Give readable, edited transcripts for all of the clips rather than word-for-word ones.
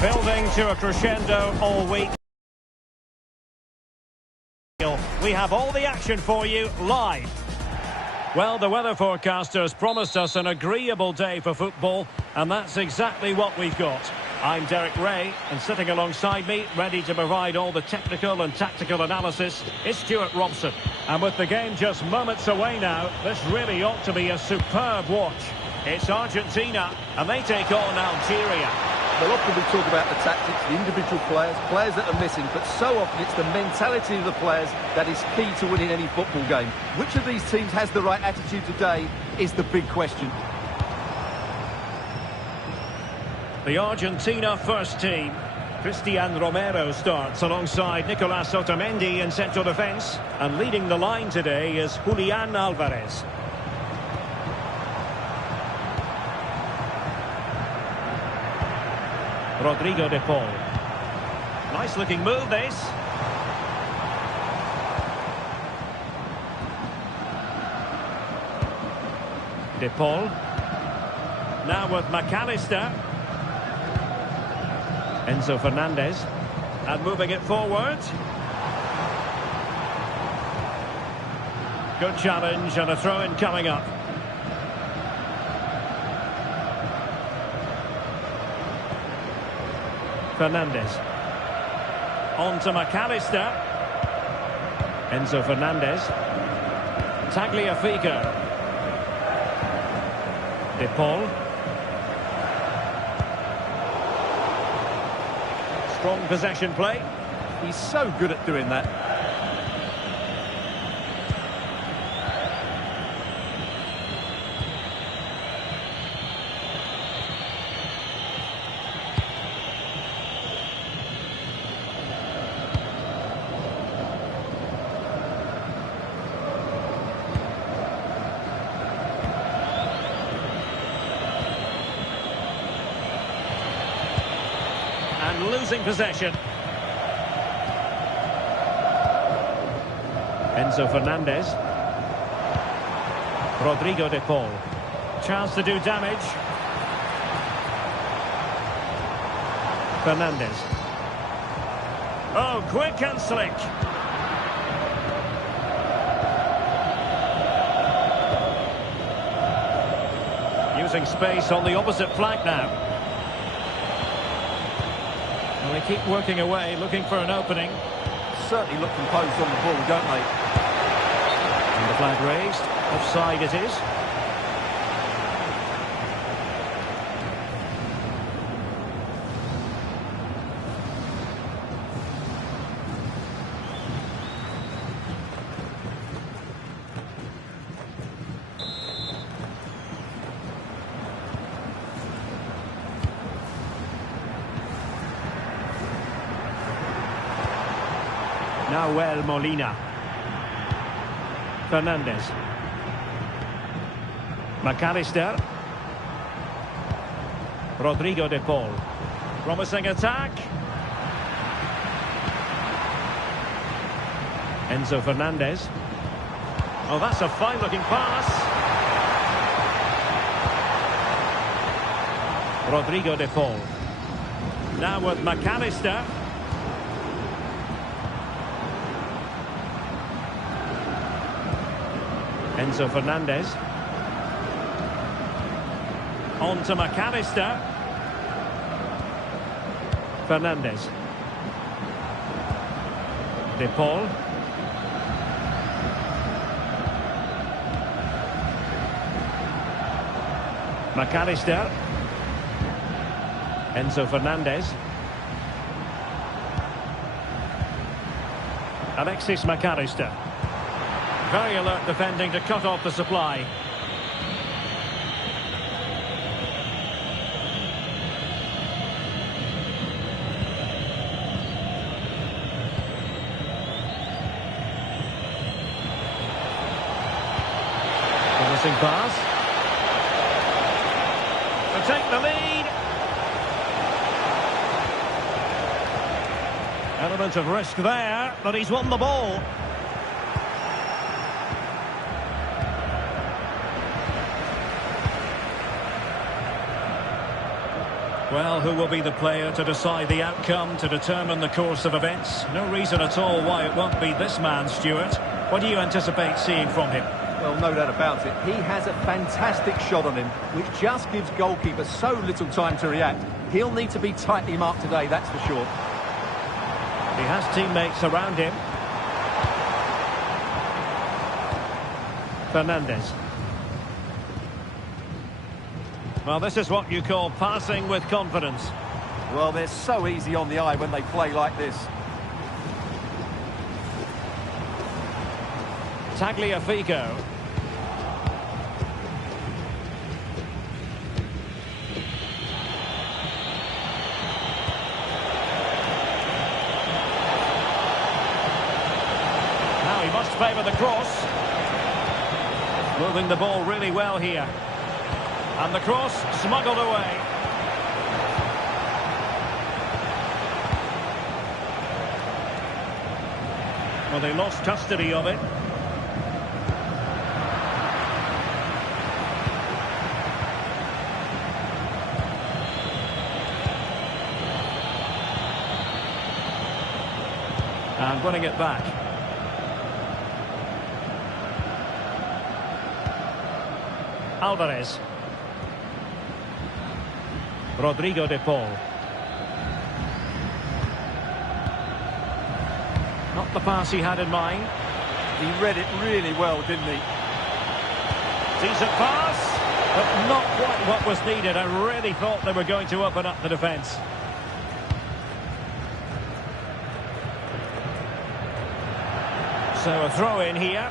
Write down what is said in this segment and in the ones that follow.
Building to a crescendo all week. We have all the action for you live. Well, the weather forecasters promised us an agreeable day for football, and that's exactly what we've got. I'm Derek Ray, and sitting alongside me, ready to provide all the technical and tactical analysis, is Stuart Robson. And with the game just moments away now, this really ought to be a superb watch. It's Argentina, and they take on Algeria. Well, often we talk about the tactics, the individual players that are missing, but so often it's the mentality of the players that is key to winning any football game. Which of these teams has the right attitude today is the big question. The Argentina first team. Cristian Romero starts alongside Nicolas Otamendi in central defence. And leading the line today is Julian Alvarez. Rodrigo de Paul. Nice looking move this. De Paul. Now with McAllister. Enzo Fernandez. And moving it forward. Good challenge and a throw-in coming up. Fernandez. On to McAllister. Enzo Fernandez. Tagliafico. De Paul. Strong possession play. He's so good at doing that. And losing possession. Enzo Fernandez. Rodrigo de Paul. Chance to do damage. Fernandez. Oh, quick and slick. Using space on the opposite flank now. And they keep working away, looking for an opening. Certainly look composed on the ball, don't they? And the flag raised. Offside it is. Nahuel Molina. Fernandez. McAllister. Rodrigo de Paul. Promising attack. Enzo Fernandez. Oh, that's a fine-looking pass. Rodrigo de Paul. Now with McAllister. Enzo Fernandez. On to McAllister. Fernandez. De Paul. McAllister. Enzo Fernandez. Alexis McAllister. Very alert defending to cut off the supply. Promising pass. To take the lead. Element of risk there, but he's won the ball. Well, who will be the player to decide the outcome, to determine the course of events? No reason at all why it won't be this man, Stuart. What do you anticipate seeing from him? Well, no doubt about it. He has a fantastic shot on him, which just gives goalkeepers so little time to react. He'll need to be tightly marked today, that's for sure. He has teammates around him. Fernandes. Well, this is what you call passing with confidence. Well, they're so easy on the eye when they play like this. Tagliafico. Now he must favour the cross. Moving the ball really well here. And the cross smuggled away. Well, they lost custody of it. And winning it back. Alvarez. Rodrigo de Paul. Not the pass he had in mind. He read it really well, didn't he? Decent pass, but not quite what was needed. I really thought they were going to open up the defence. So a throw in here.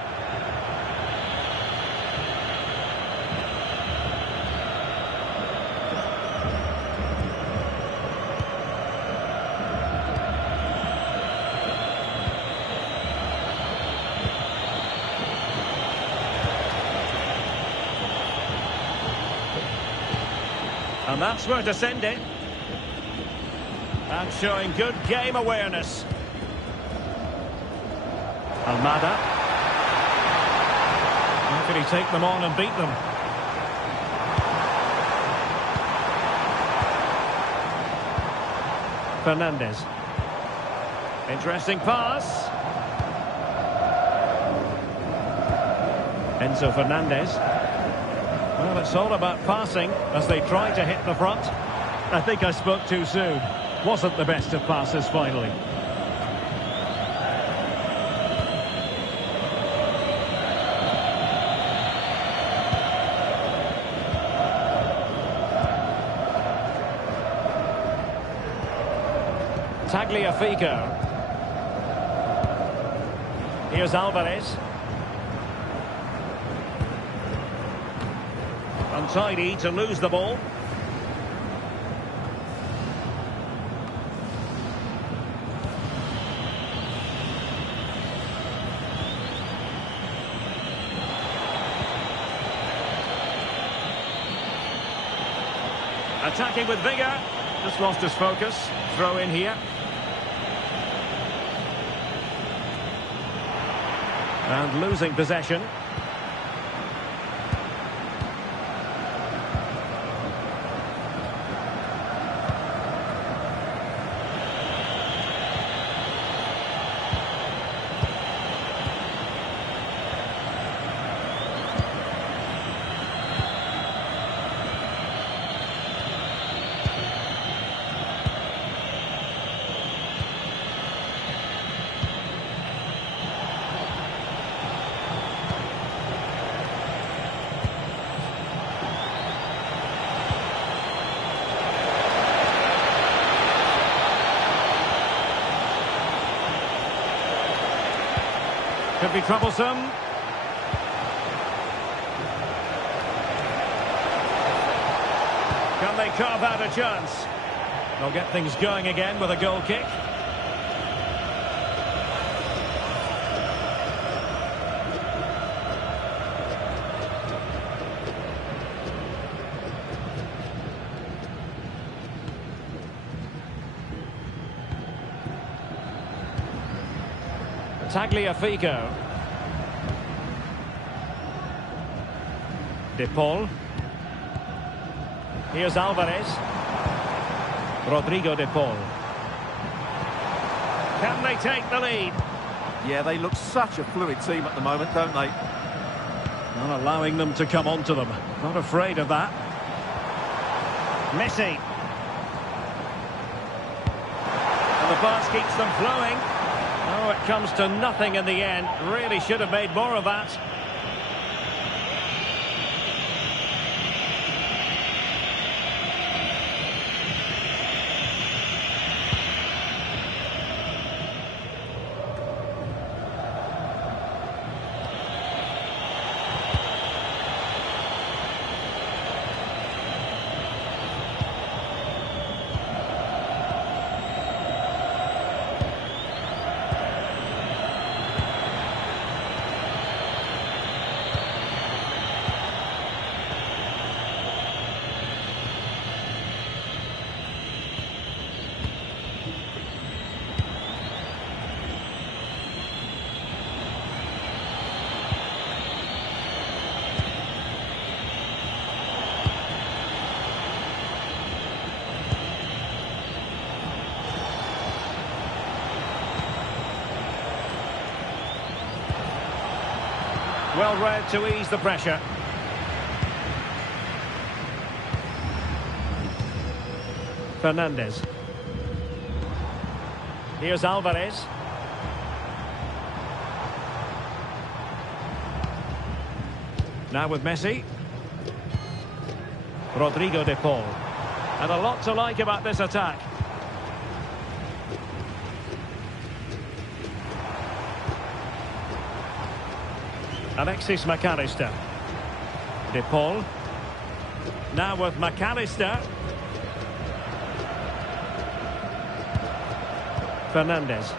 And that's where to send it. And showing good game awareness. Almada. How can he take them on and beat them? Fernandes. Interesting pass. Enzo Fernandez. Well, it's all about passing as they try to hit the front. I think I spoke too soon. Wasn't the best of passes finally. Tagliafico. Here's Alvarez. Untidy to lose the ball. Attacking with vigour. Just lost his focus. Throw in here. And losing possession. Could be troublesome. Can they carve out a chance? They'll get things going again with a goal kick. Tagliafico. De Paul. Here's Alvarez. Rodrigo de Paul. Can they take the lead? Yeah, they look such a fluid team at the moment, don't they? Not allowing them to come onto them. Not afraid of that. Messi. And the pass keeps them flowing. Oh, it comes to nothing in the end. Really should have made more of that. Well read to ease the pressure. Fernandez. Here's Alvarez. Now with Messi. Rodrigo de Paul. And a lot to like about this attack. Alexis McAllister. De Paul. Now with McAllister. Fernandez.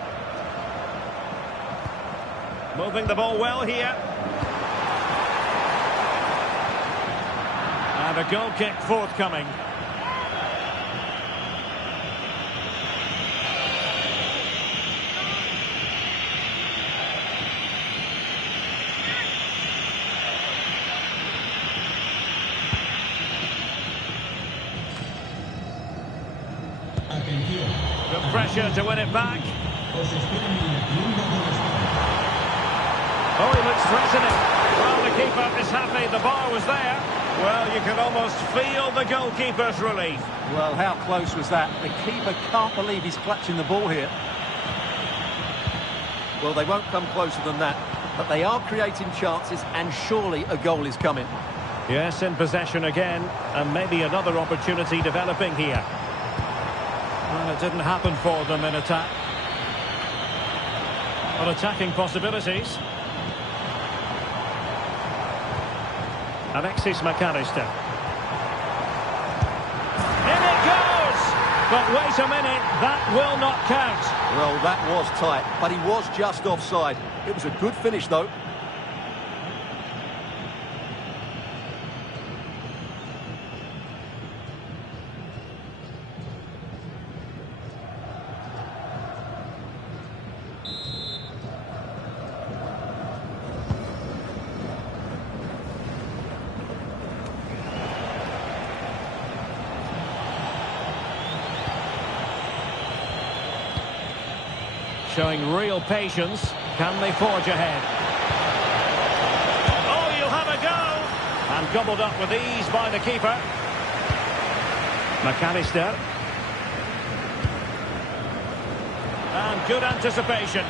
Moving the ball well here. And a goal kick forthcoming. Good pressure to win it back. Oh, he looks threatening. Well, the keeper is happy the bar was there. Well, you can almost feel the goalkeeper's relief. Well, how close was that? The keeper can't believe he's clutching the ball here. Well, they won't come closer than that, but they are creating chances, and surely a goal is coming. Yes, in possession again, and maybe another opportunity developing here. Well, it didn't happen for them in attack. Well, attacking possibilities. Alexis McAllister. In it goes! But wait a minute, that will not count. Well, that was tight, but he was just offside. It was a good finish, though. Showing real patience. Can they forge ahead? Oh, you'll have a go! And gobbled up with ease by the keeper. McAllister. And good anticipation.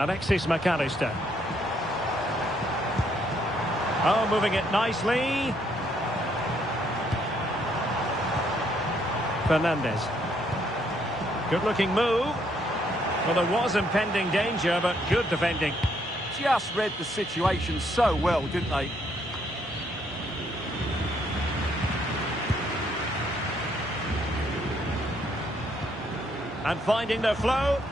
Alexis McAllister. Oh, moving it nicely. Fernandez. Good-looking move. Well, there was impending danger, but good defending. Just read the situation so well, didn't they? And finding their flow.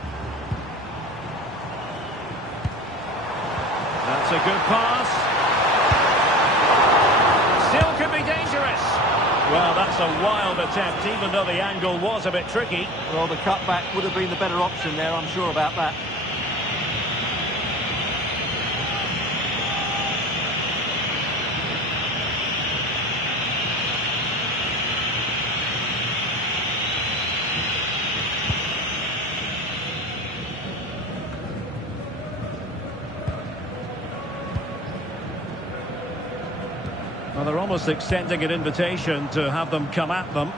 That's a good pass. Still could be dangerous. Well, that's a wild attempt, even though the angle was a bit tricky. Well, the cutback would have been the better option there, I'm sure about that. Well, they're almost extending an invitation to have them come at them.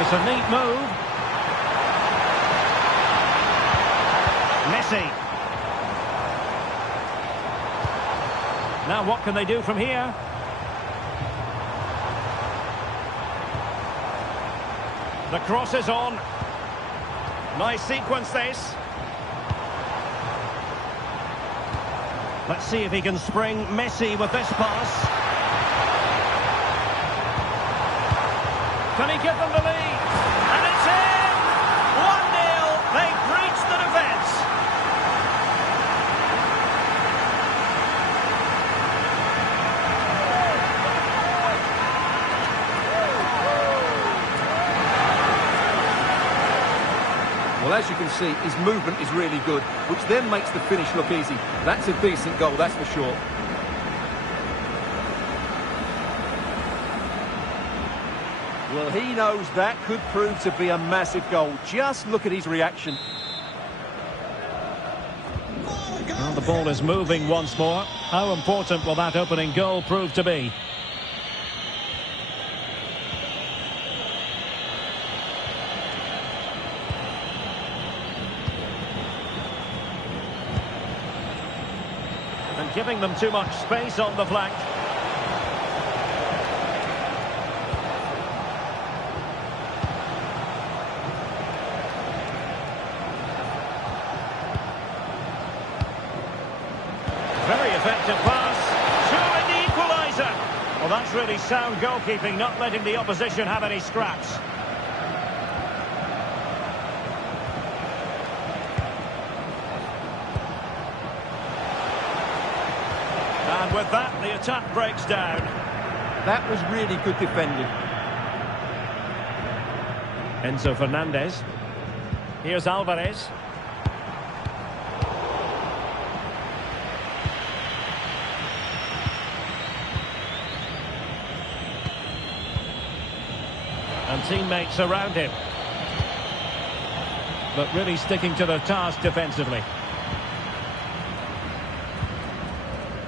It's a neat move. Messi. Now what can they do from here? The cross is on. Nice sequence this. Let's see if he can spring Messi with this pass. Can he give them the lead? And it's in! 1-0. They've breached the defence. Well, as you can see, his movement is really good, which then makes the finish look easy. That's a decent goal, that's for sure. Well, he knows that could prove to be a massive goal. Just look at his reaction. Well, the ball is moving once more. How important will that opening goal prove to be? And giving them too much space on the flank. Very effective pass. Surely the equaliser. Well, that's really sound goalkeeping, not letting the opposition have any scraps. And with that, the attack breaks down. That was really good defending. Enzo Fernandez. Here's Alvarez. And teammates around him. But really sticking to the task defensively.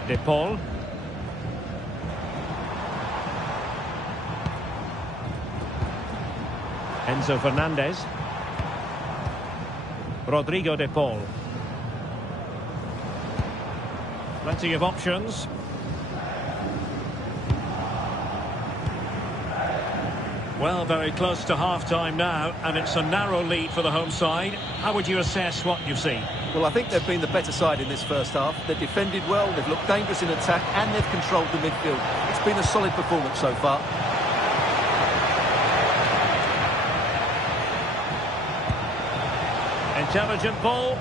De Paul. Enzo Fernandez. Rodrigo De Paul. Plenty of options. Well, very close to half-time now, and it's a narrow lead for the home side. How would you assess what you've seen? Well, I think they've been the better side in this first half. They've defended well, they've looked dangerous in attack, and they've controlled the midfield. It's been a solid performance so far. Intelligent ball.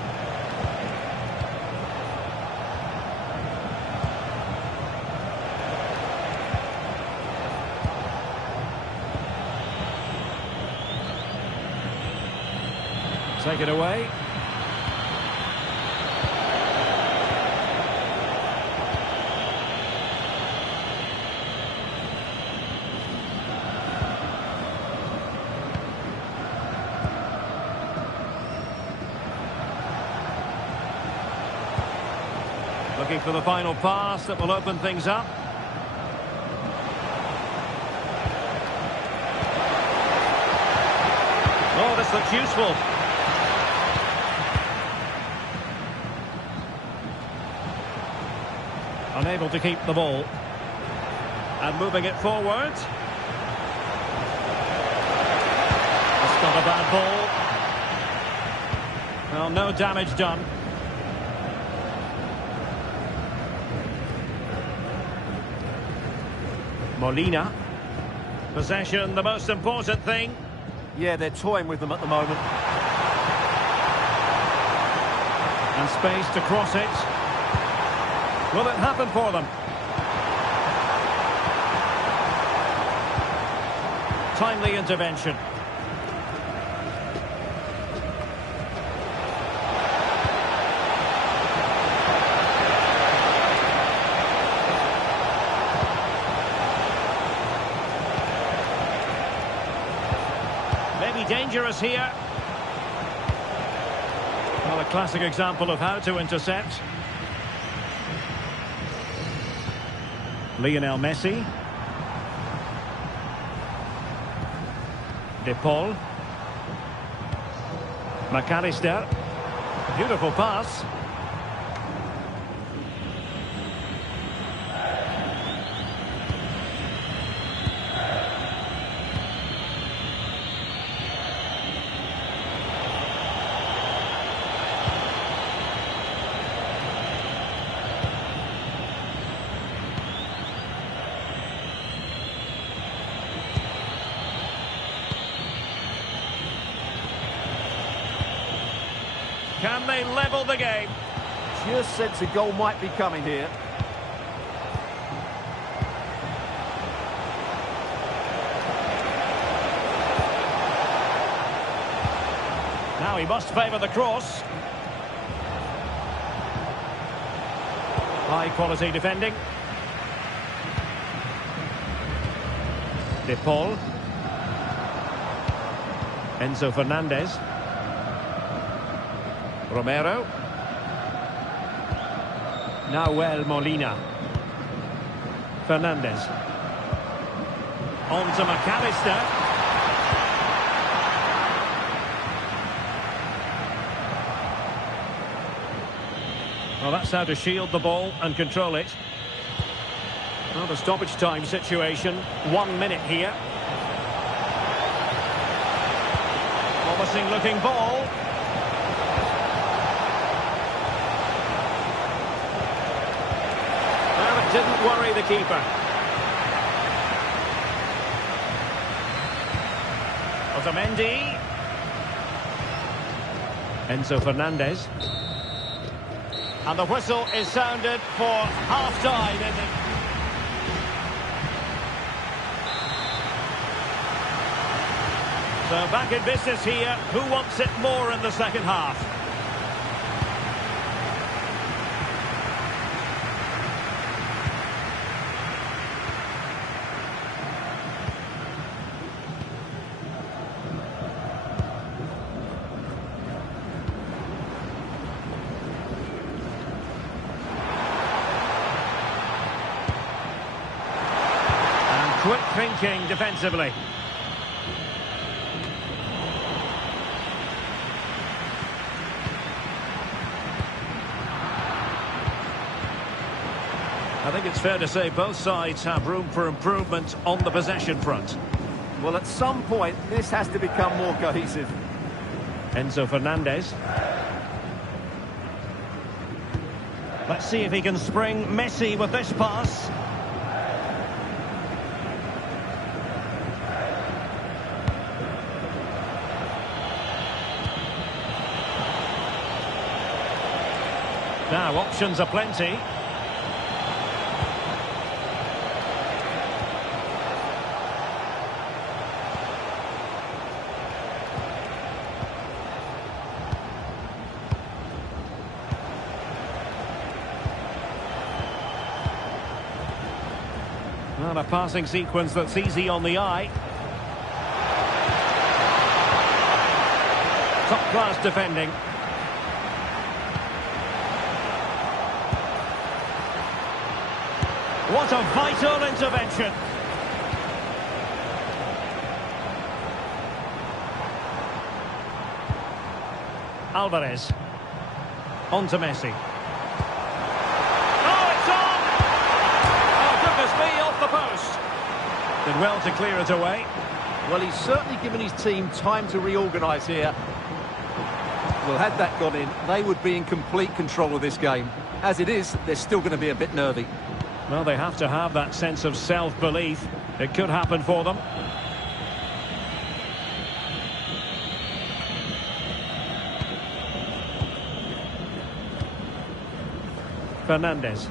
Take it away. Looking for the final pass that will open things up. Oh, this looks useful. Unable to keep the ball. And moving it forward. It's not a bad ball. Well, no damage done. Molina. Possession, the most important thing. Yeah, they're toying with them at the moment. And space to cross it. Will it happen for them? Timely intervention. Maybe dangerous here. Well, a classic example of how to intercept. Lionel Messi. De Paul. McAllister. Beautiful pass. Can they level the game? Just sense a goal might be coming here. Now he must favour the cross. High quality defending. De Paul. Enzo Fernandez. Romero. Nahuel Molina. Fernandez. On to McAllister. Well, that's how to shield the ball and control it. Well, the stoppage time situation. 1 minute here. Promising looking ball. Didn't worry the keeper. Otamendi. Enzo Fernandez. And the whistle is sounded for half-time. So back in business here. Who wants it more in the second half? Quick thinking defensively. I think it's fair to say both sides have room for improvement on the possession front. Well, at some point, this has to become more cohesive. Enzo Fernandez. Let's see if he can spring Messi with this pass. Now, options are plenty. Well, a passing sequence that's easy on the eye. Top-class defending. What a vital intervention. Alvarez. On to Messi. Oh, it's on! Oh, goodness me, off the post. Did well to clear it away. Well, he's certainly given his team time to reorganise here. Well, had that gone in, they would be in complete control of this game. As it is, they're still going to be a bit nervy. Well, they have to have that sense of self-belief. It could happen for them. Fernandez.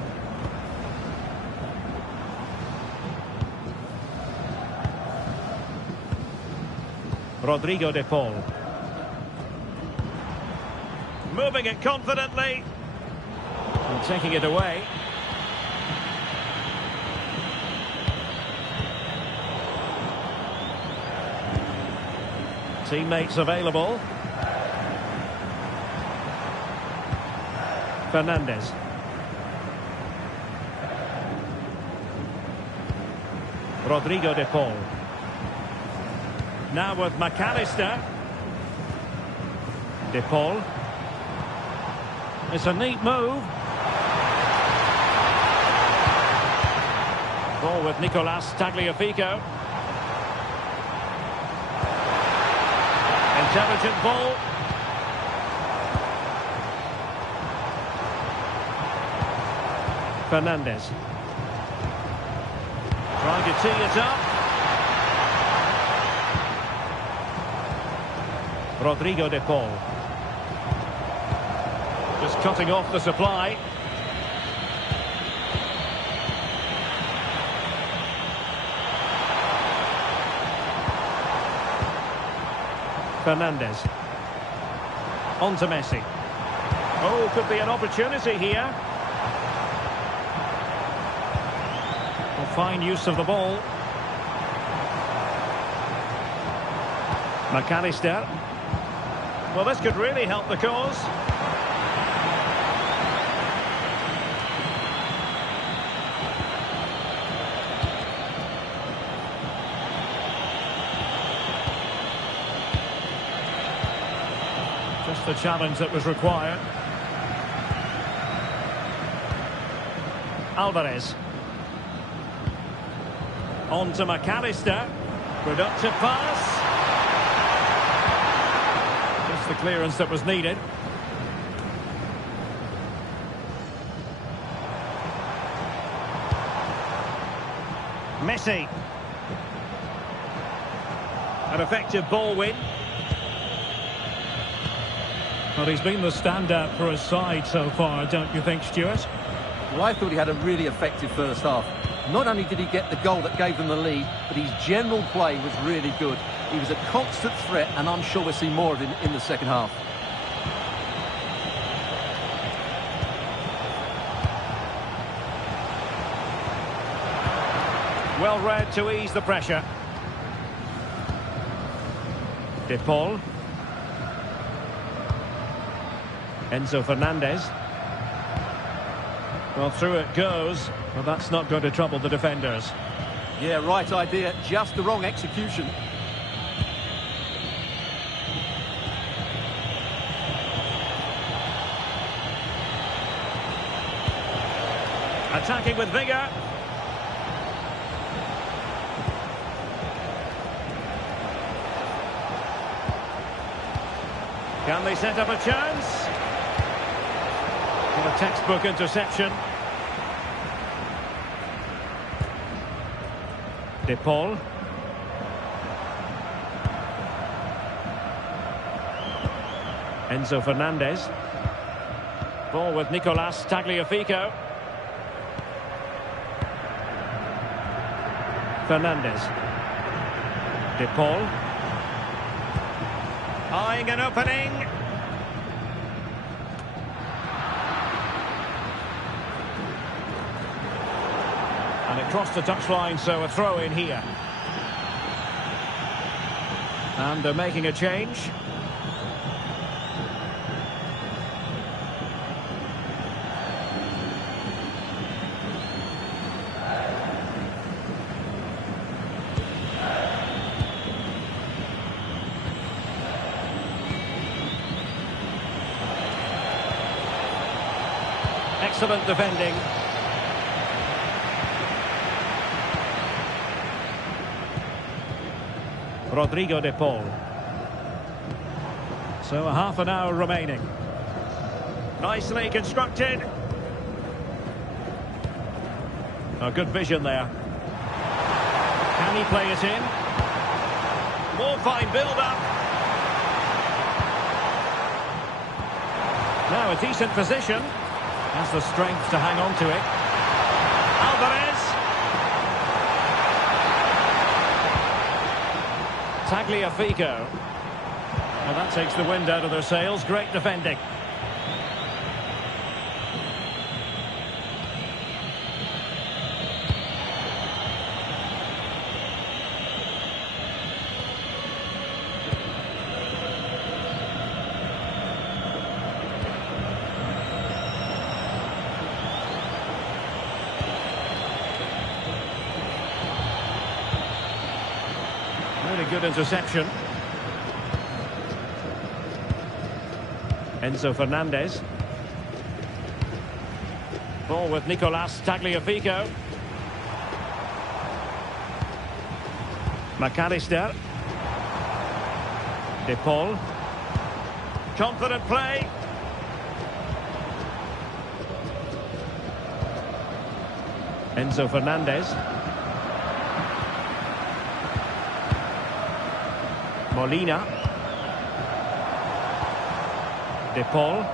Rodrigo de Paul. Moving it confidently. And taking it away. Teammates available. Fernandez. Rodrigo de Paul. Now with McAllister. De Paul. It's a neat move. Ball with Nicolas Tagliafico. Intelligent ball. Fernandes. Trying to tee it up. Rodrigo de Paul. Just cutting off the supply. Fernandes. On to Messi. Oh, could be an opportunity here. Well, fine use of the ball. McAllister. Well, this could really help the cause. Just the challenge that was required. Alvarez. On to McAllister. Productive pass. Just the clearance that was needed. Messi. An effective ball win. Well, he's been the standout for his side so far, don't you think, Stuart? Well, I thought he had a really effective first half. Not only did he get the goal that gave them the lead, but his general play was really good. He was a constant threat, and I'm sure we'll see more of him in the second half. Well read to ease the pressure. De Paul. Enzo Fernandez. Well, through it goes, but that's not going to trouble the defenders. Yeah, right idea, just the wrong execution. Attacking with vigour. Can they set up a chance? A textbook interception. De Paul. Enzo Fernandez. Ball with Nicolas Tagliafico. Fernandez. De Paul. Eyeing an opening. And it crossed the touchline, so a throw in here. And they're making a change. Excellent defending. Rodrigo de Paul. So a half an hour remaining. Nicely constructed. A good vision there. Can he play it in? More fine build-up. Now a decent position. Has the strength to hang on to it. Alvarez. Tagliafico. And that takes the wind out of their sails. Great defending. good interception. Enzo Fernandez. Ball with Nicolas Tagliafico. McAllister. De Paul. Confident play. Enzo Fernandez. Molina. De Paul.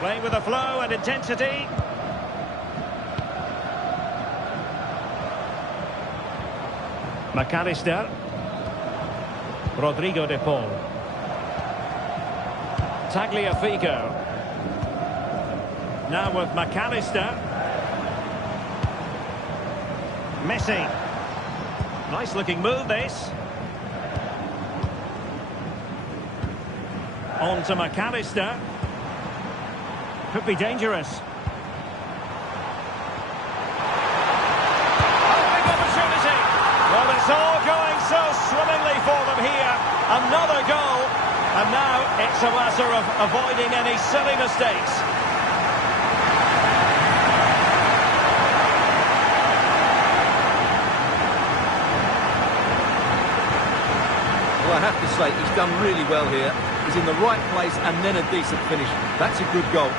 Playing with a flow and intensity. McAllister. Rodrigo De Paul. Tagliafico. Now with McAllister. Messi. Nice looking move this. On to McAllister. Could be dangerous. Oh, big opportunity. Well, it's all going so swimmingly for them here. Another goal. And now it's a matter of avoiding any silly mistakes. Well, I have to say, he's done really well here. He's in the right place and then a decent finish. That's a good goal.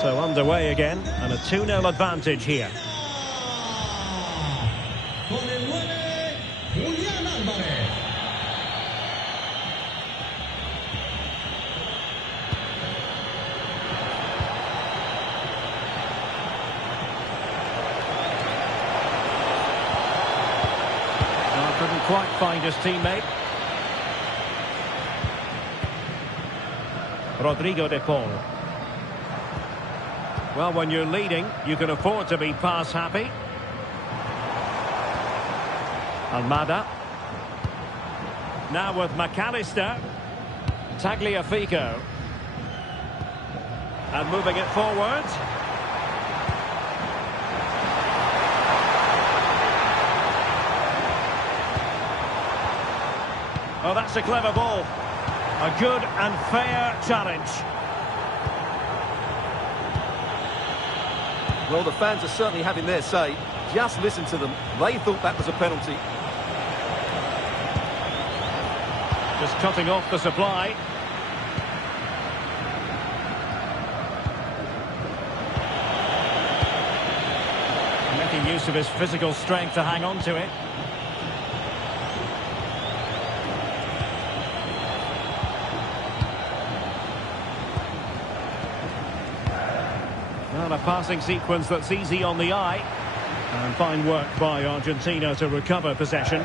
So underway again, and a 2-0 advantage here. Couldn't quite find his teammate. Rodrigo De Paul. Well, when you're leading, you can afford to be pass happy. Almada. Now with McAllister. Tagliafico. And moving it forward. Oh, that's a clever ball. A good and fair challenge. Well, the fans are certainly having their say. Just listen to them. They thought that was a penalty. Just cutting off the supply. Making use of his physical strength to hang on to it. Well, a passing sequence that's easy on the eye. And fine work by Argentina to recover possession.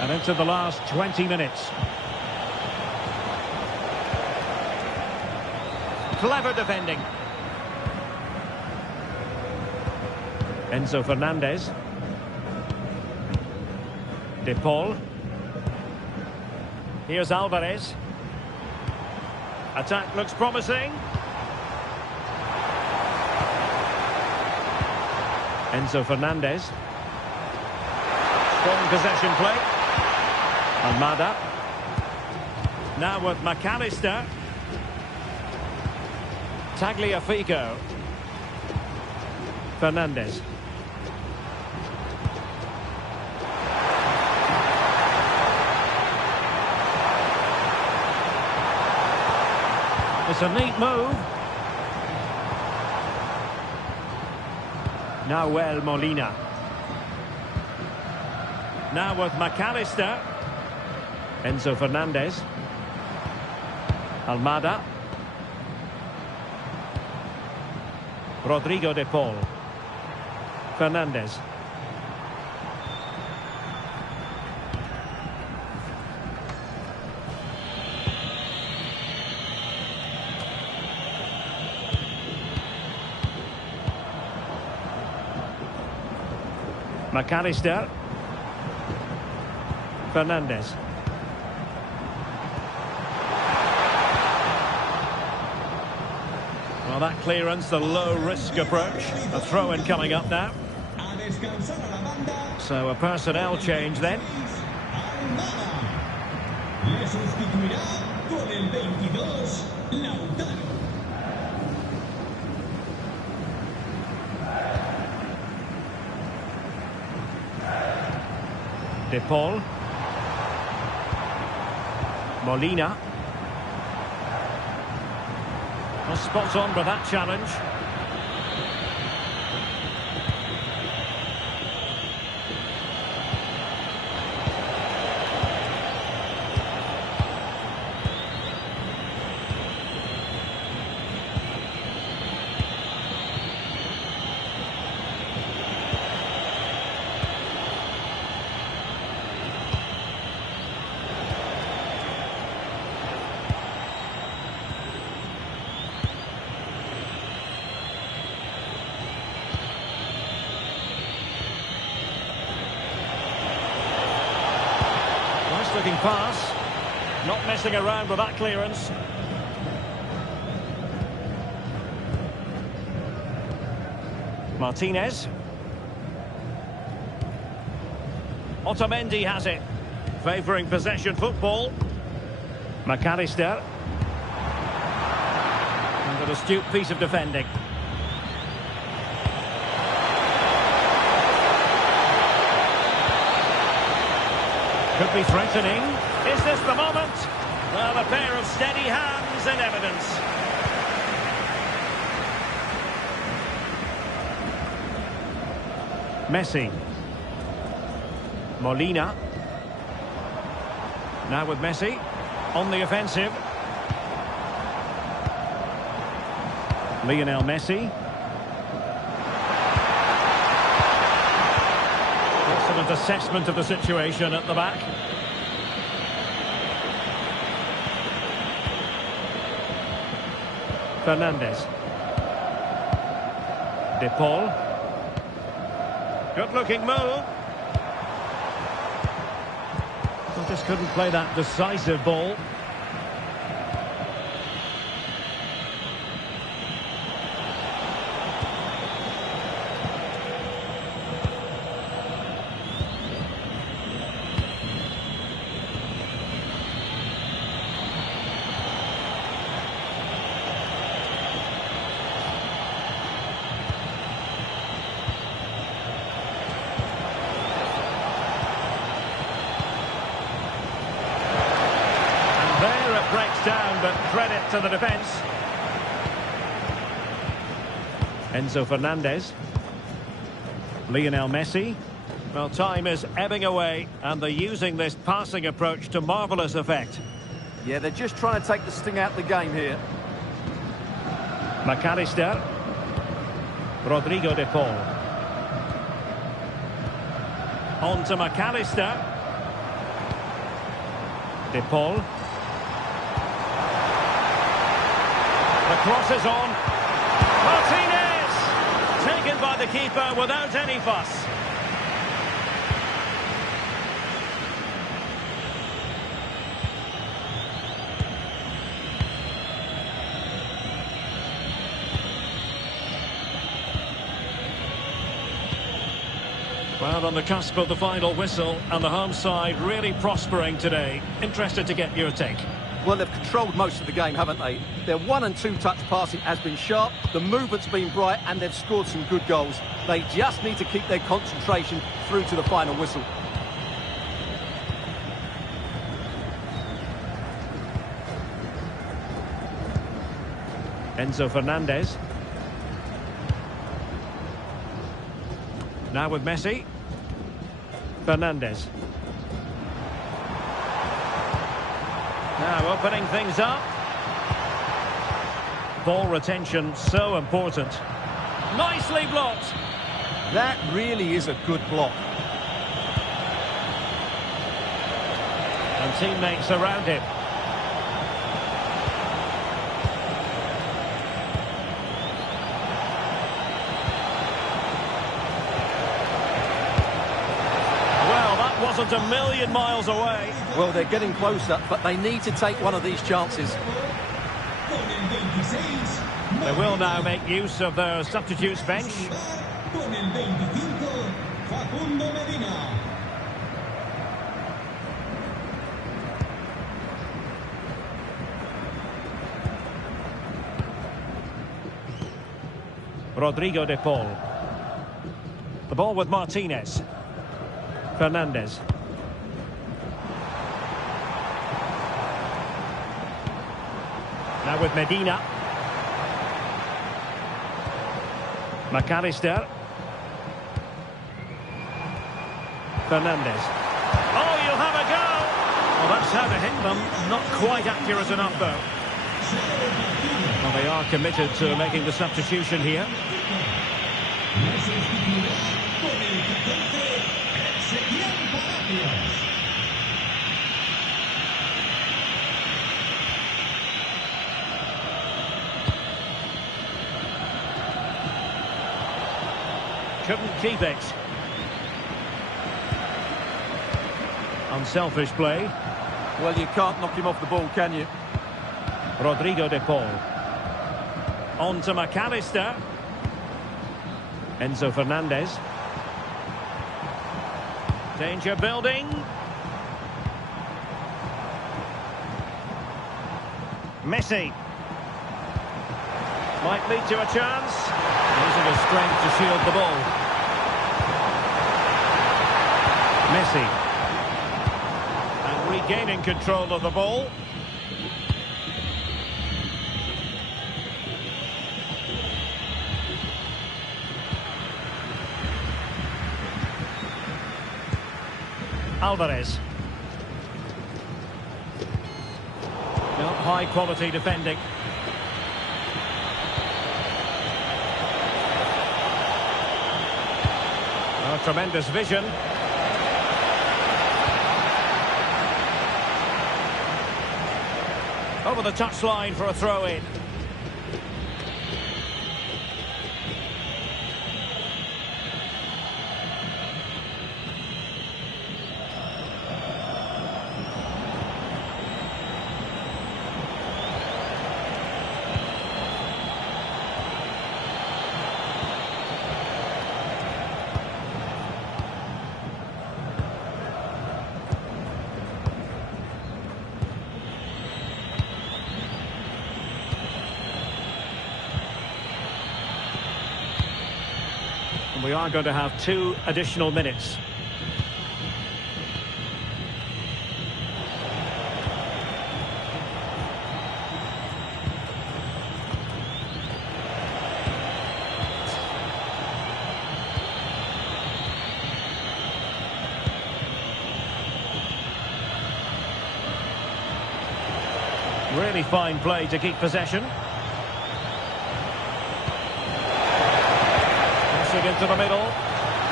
And into the last 20 minutes. Clever defending. Enzo Fernandez. De Paul. Here's Alvarez. Attack looks promising. Enzo Fernandez. Strong possession play. Almada. Now with McAllister. Tagliafico. Fernandez. It's a neat move. Now Molina. Now with McAllister. Enzo Fernandez. Almada. Rodrigo De Paul. Fernandez. McAllister. Fernandez. Well, that clearance, the low-risk approach. A throw-in coming up now. So a personnel change then. De Paul. Molina. Well, spot on with that challenge. Looking pass, not messing around with that clearance. Martinez. Otamendi has it, favouring possession football. McAllister. And an astute piece of defending. Could be threatening. Is this the moment? Well, a pair of steady hands in evidence. Messi. Molina. Now with Messi. On the offensive. Lionel Messi. Excellent assessment of the situation at the back. Fernandez. De Paul. Good-looking move. Well, just couldn't play that decisive ball. Breaks down, but credit to the defence. Enzo Fernandez. Lionel Messi. Well, time is ebbing away, and they're using this passing approach to marvellous effect. Yeah, they're just trying to take the sting out of the game here. McAllister. Rodrigo De Paul. On to McAllister. De Paul. The cross is on. Martinez! Taken by the keeper without any fuss. Well, on the cusp of the final whistle, and the home side really prospering today. Interested to get your take. Well, they've controlled most of the game, haven't they? Their 1- and 2-touch passing has been sharp, the movement's been bright, and they've scored some good goals. They just need to keep their concentration through to the final whistle. Enzo Fernandez. Now with Messi. Fernandez. Now opening things up. Ball retention so important. Nicely blocked. That really is a good block. And teammates around him. wasn't a million miles away. Well, they're getting closer, but they need to take one of these chances. They will now make use of their substitutes bench. Rodrigo de Paul. The ball with Martinez. Fernandez. Now with Medina. McAllister. Fernandez. Oh, you'll have a go! Well, that's how to hit them. Not quite accurate enough, though. Well, they are committed to making the substitution here. Couldn't keep it. Unselfish play. Well, you can't knock him off the ball, can you? Rodrigo de Paul. On to McAllister. Enzo Fernandez. Danger building. Messi. Might lead to a chance. Using his strength to shield the ball. Messi. And regaining control of the ball. Alvarez. No, high quality defending. Oh, tremendous vision. Over the touchline for a throw-in. We are going to have 2 additional minutes. Really fine play to keep possession. Into the middle.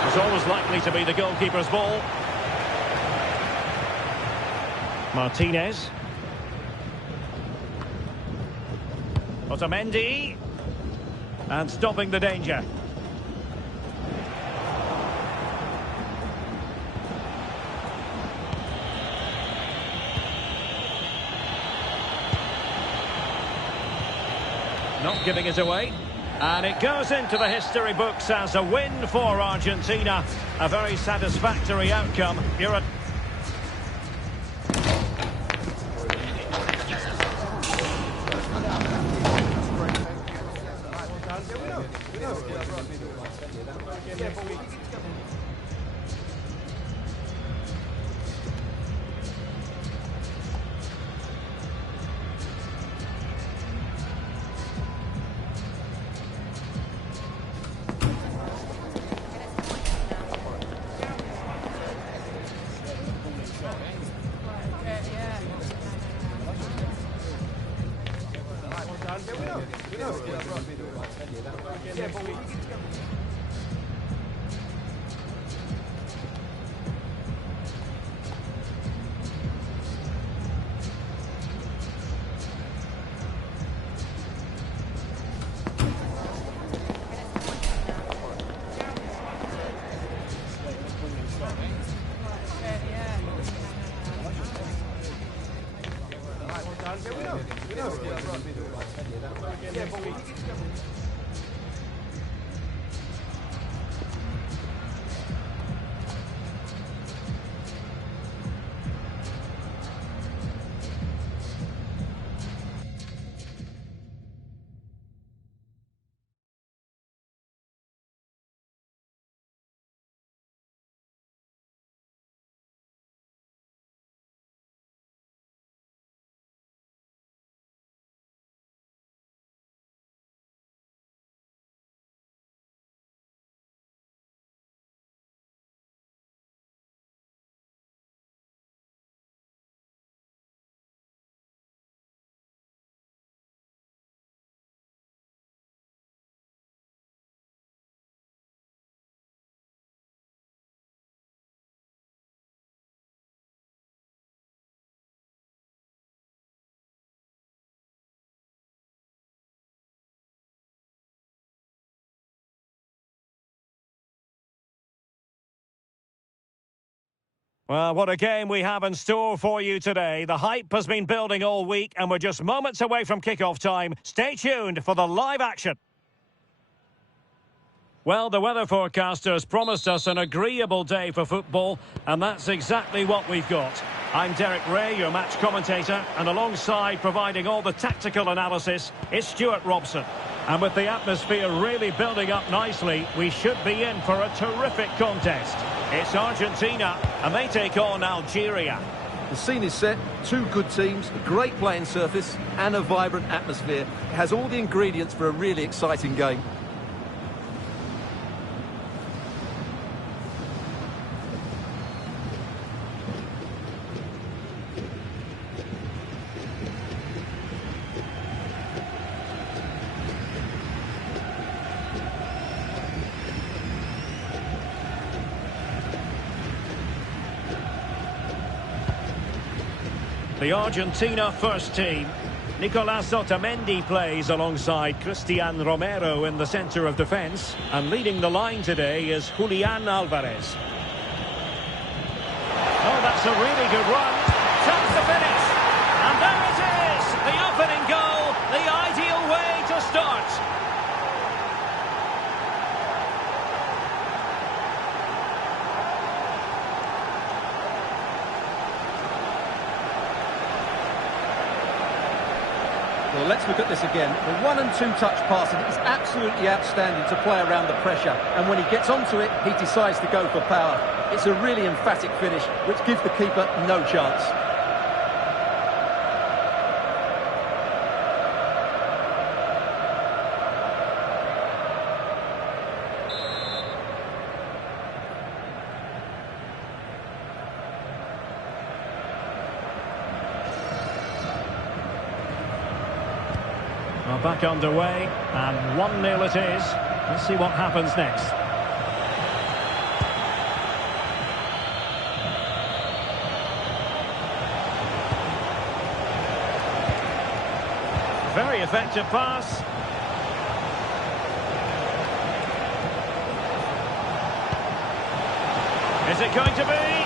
It's always likely to be the goalkeeper's ball. Martinez. Otamendi. And stopping the danger. Not giving it away. And it goes into the history books as a win for Argentina. A very satisfactory outcome. Well, what a game we have in store for you today. The hype has been building all week and we're just moments away from kickoff time. Stay tuned for the live action. Well, the weather forecasters promised us an agreeable day for football, and that's exactly what we've got. I'm Derek Ray, your match commentator, and alongside providing all the tactical analysis is Stuart Robson. And with the atmosphere really building up nicely, we should be in for a terrific contest. It's Argentina, and they take on Algeria. The scene is set, two good teams, a great playing surface, and a vibrant atmosphere. It has all the ingredients for a really exciting game. The Argentina first team. Nicolas Otamendi plays alongside Cristian Romero in the centre of defence. And leading the line today is Julian Alvarez. Oh, that's a really good run. Chance to finish. And there it is. The opening goal. The ideal way to start. Well, let's look at this again. The 1- and 2-touch passing is absolutely outstanding to play around the pressure. And when he gets onto it, he decides to go for power. It's a really emphatic finish, which gives the keeper no chance. Well, back underway, and 1-0 it is. Let's see what happens next. Very effective pass. Is it going to be?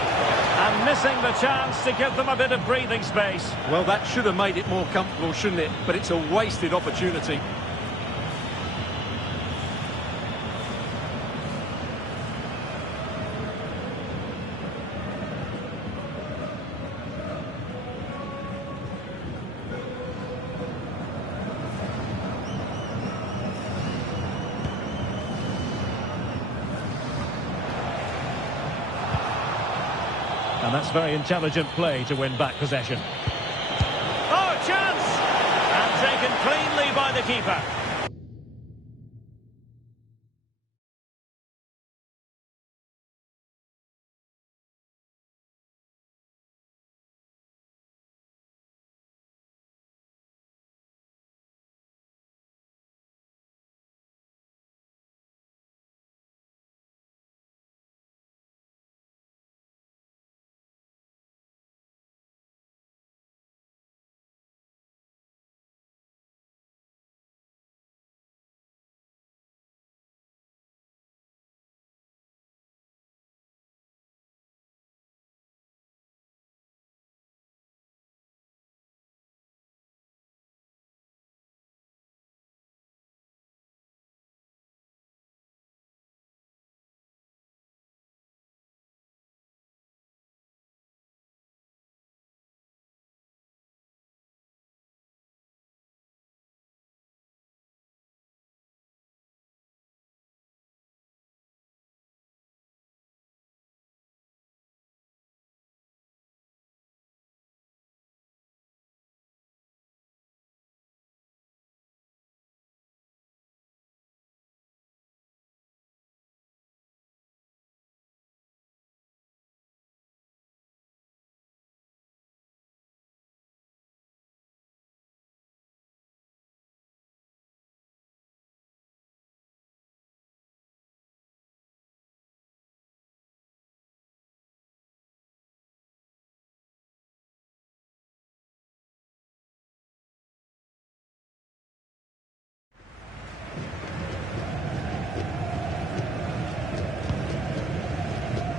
And missing the chance to give them a bit of breathing space. Well, that should have made it more comfortable, shouldn't it? But it's a wasted opportunity. And that's very intelligent play to win back possession. Oh, chance! And taken cleanly by the keeper.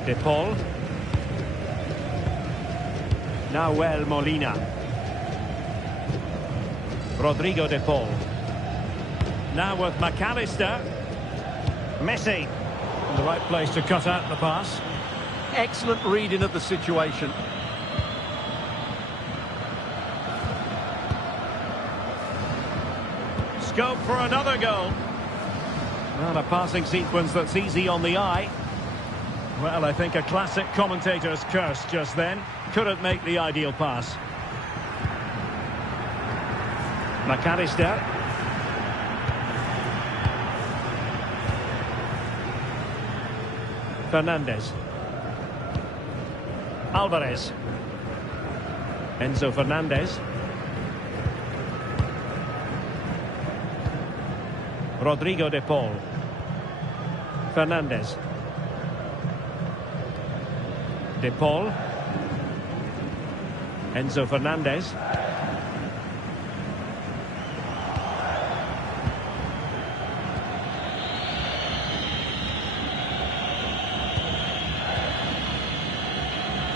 De Paul. Nahuel Molina. Rodrigo de Paul. Now with McAllister. Messi. In the right place to cut out the pass. Excellent reading of the situation. Scope for another goal. Not a passing sequence that's easy on the eye. Well, I think a classic commentator's curse just then. Couldn't make the ideal pass. McAllister. Fernandez. Alvarez. Enzo Fernandez. Rodrigo de Paul. Fernandez. De Paul. Enzo Fernandez.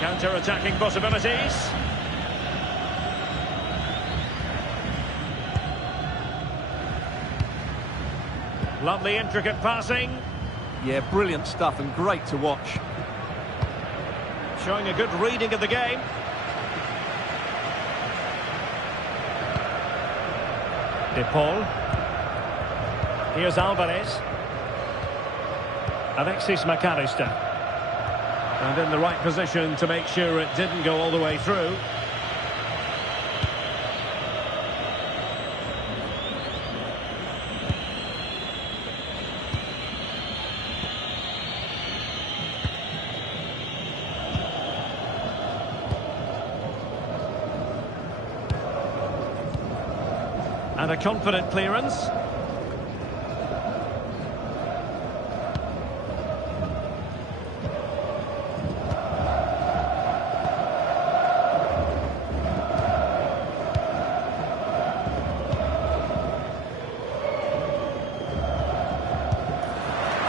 Counter-attacking possibilities. Lovely intricate passing. Yeah, brilliant stuff and great to watch. Showing a good reading of the game. De Paul. Here's Alvarez. Alexis McAllister. And in the right position to make sure it didn't go all the way through. And a confident clearance.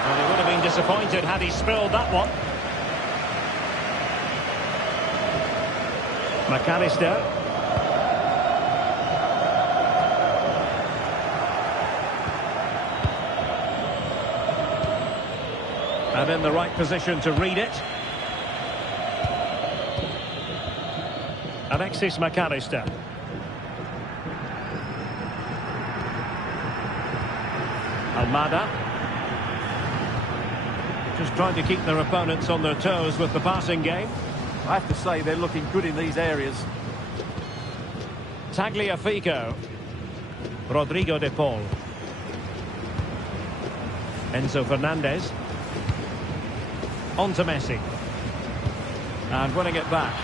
And he would have been disappointed had he spilled that one. McAllister. And in the right position to read it. Alexis McAllister. Almada. Just trying to keep their opponents on their toes with the passing game. I have to say they're looking good in these areas. Tagliafico. Rodrigo de Paul. Enzo Fernandez. On to Messi. And winning it back.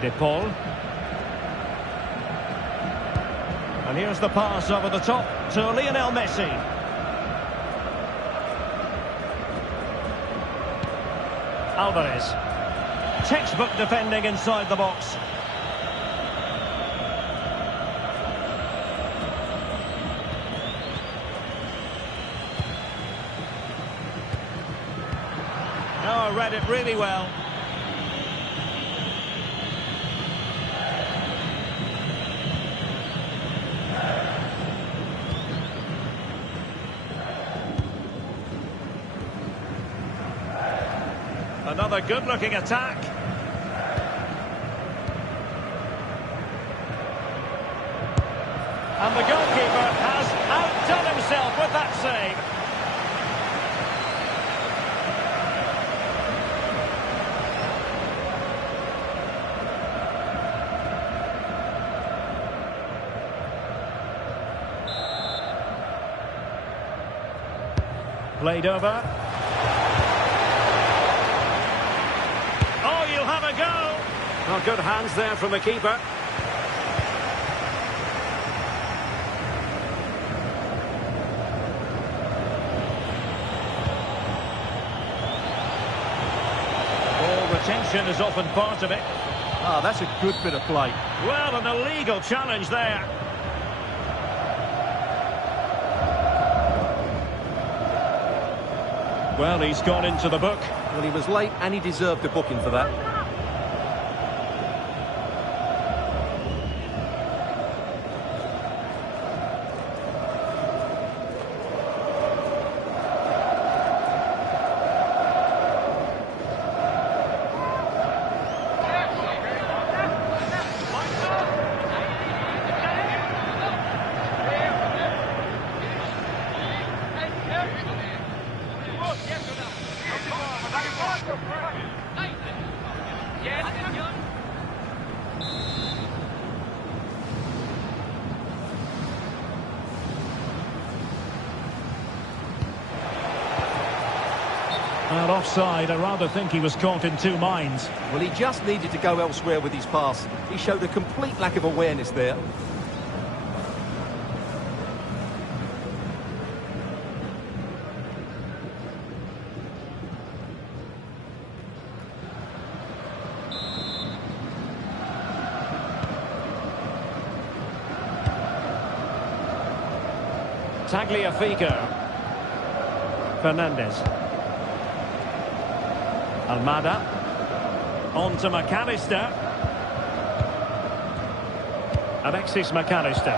De Paul. And here's the pass over the top to Lionel Messi. Alvarez. Textbook defending inside the box. Oh, read it really well. Another good-looking attack. And the goalkeeper has outdone himself with that save. Played over. Oh, you'll have a go. Well, good hands there from the keeper. Ball retention is often part of it. Ah, that's a good bit of play. Well, an illegal challenge there. Well, he's gone into the book. Well, he was late and he deserved a booking for that. And offside, I rather think he was caught in two minds. Well, he just needed to go elsewhere with his pass. He showed a complete lack of awareness there. Tagliafico. Fernandez. Almada. On to McAllister. Alexis McAllister.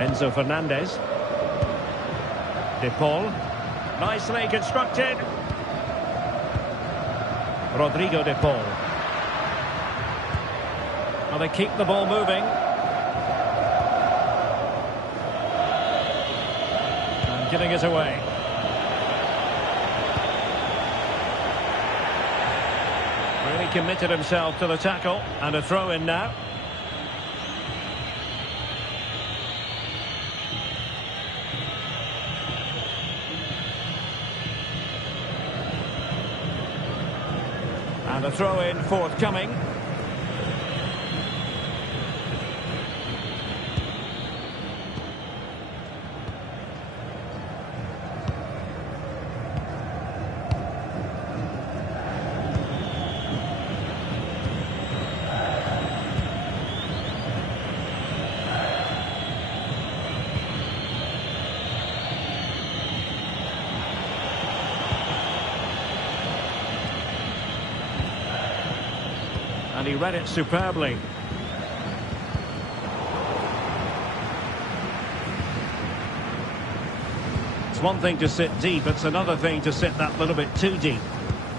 Enzo Fernandez. De Paul. Nicely constructed. Rodrigo De Paul. Well, they keep the ball moving. And giving it away. Really committed himself to the tackle. And a throw in now. And a throw in forthcoming. And he read it superbly. It's one thing to sit deep, it's another thing to sit that little bit too deep.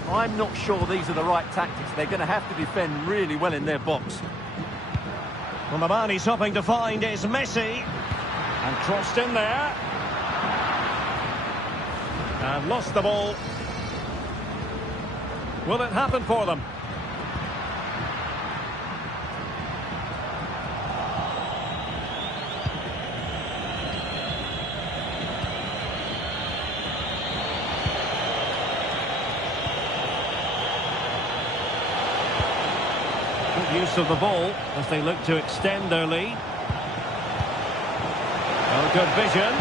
I'm not sure these are the right tactics. They're going to have to defend really well in their box. Well, the man he's hoping to find is Messi. And crossed in there. And lost the ball. Will it happen for them? Good use of the ball as they look to extend their lead. Oh, good vision.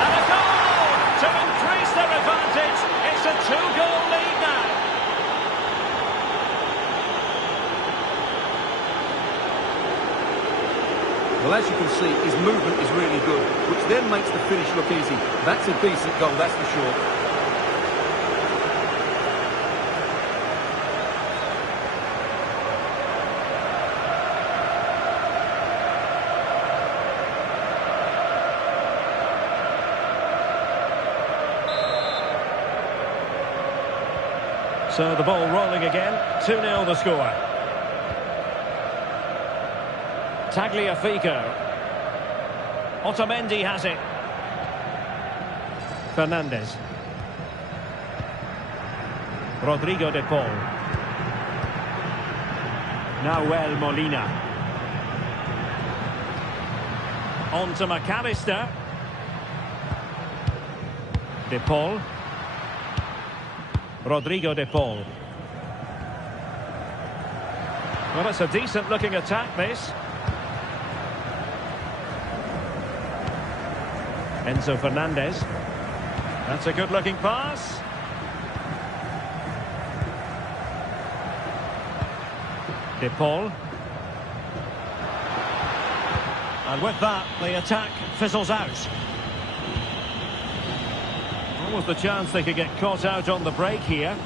And a goal to increase their advantage. It's a two-goal lead now. Well, as you can see, his movement is really good, which then makes the finish look easy. That's a decent goal, that's for sure. So the ball rolling again. 2-0 the score. Tagliafico. Otamendi has it. Fernandez. Rodrigo De Paul. Nahuel Molina. On to McAllister. De Paul. Rodrigo De Paul. Well, it's a decent-looking attack, this. Enzo Fernandez. That's a good-looking pass. De Paul. And with that, the attack fizzles out. Almost the chance they could get caught out on the break here.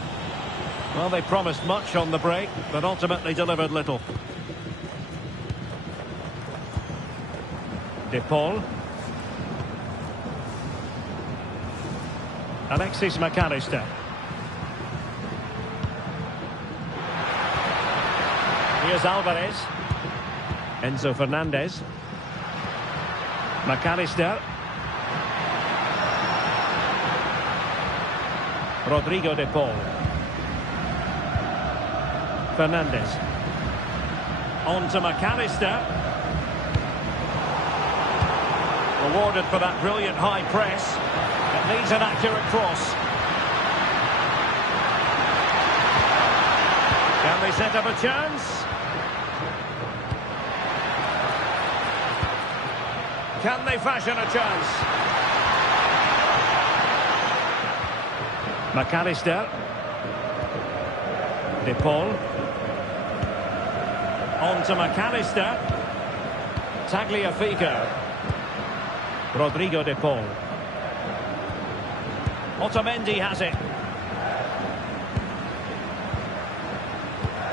Well, they promised much on the break, but ultimately delivered little. De Paul. Alexis McAllister. Here's Alvarez. Enzo Fernandez. McAllister. Rodrigo de Paul. Fernandez. On to McAllister. Rewarded for that brilliant high press. It needs an accurate cross. Can they set up a chance? Can they fashion a chance? McAllister. De Paul. On to McAllister. Tagliafico. Rodrigo de Paul. Otamendi has it.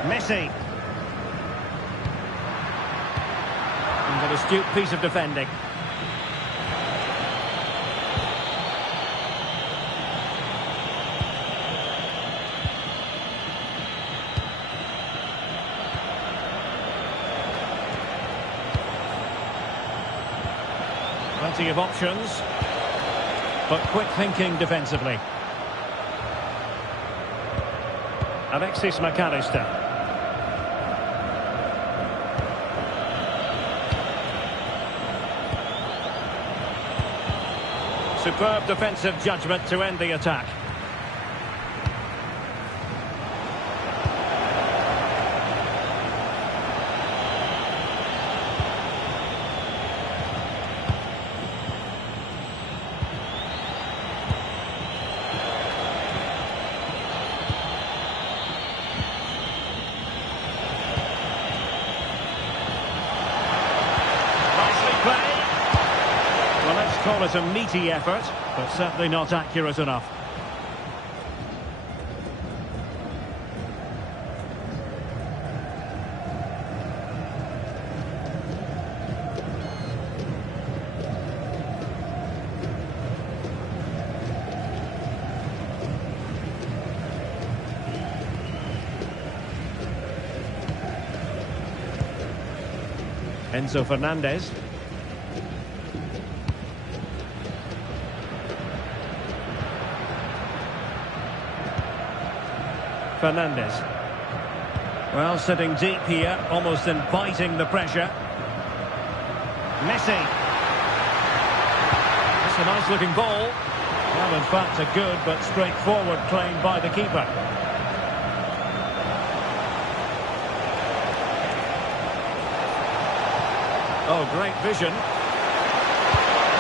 Messi. And an astute piece of defending. Plenty of options, but quick thinking defensively. Alexis McAllister. Superb defensive judgment to end the attack. Call it a meaty effort, but certainly not accurate enough. Enzo Fernandez. Fernandez. Well, sitting deep here, almost inviting the pressure. Messi. That's a nice looking ball. Well, in fact, a good but straightforward claim by the keeper. Oh, great vision.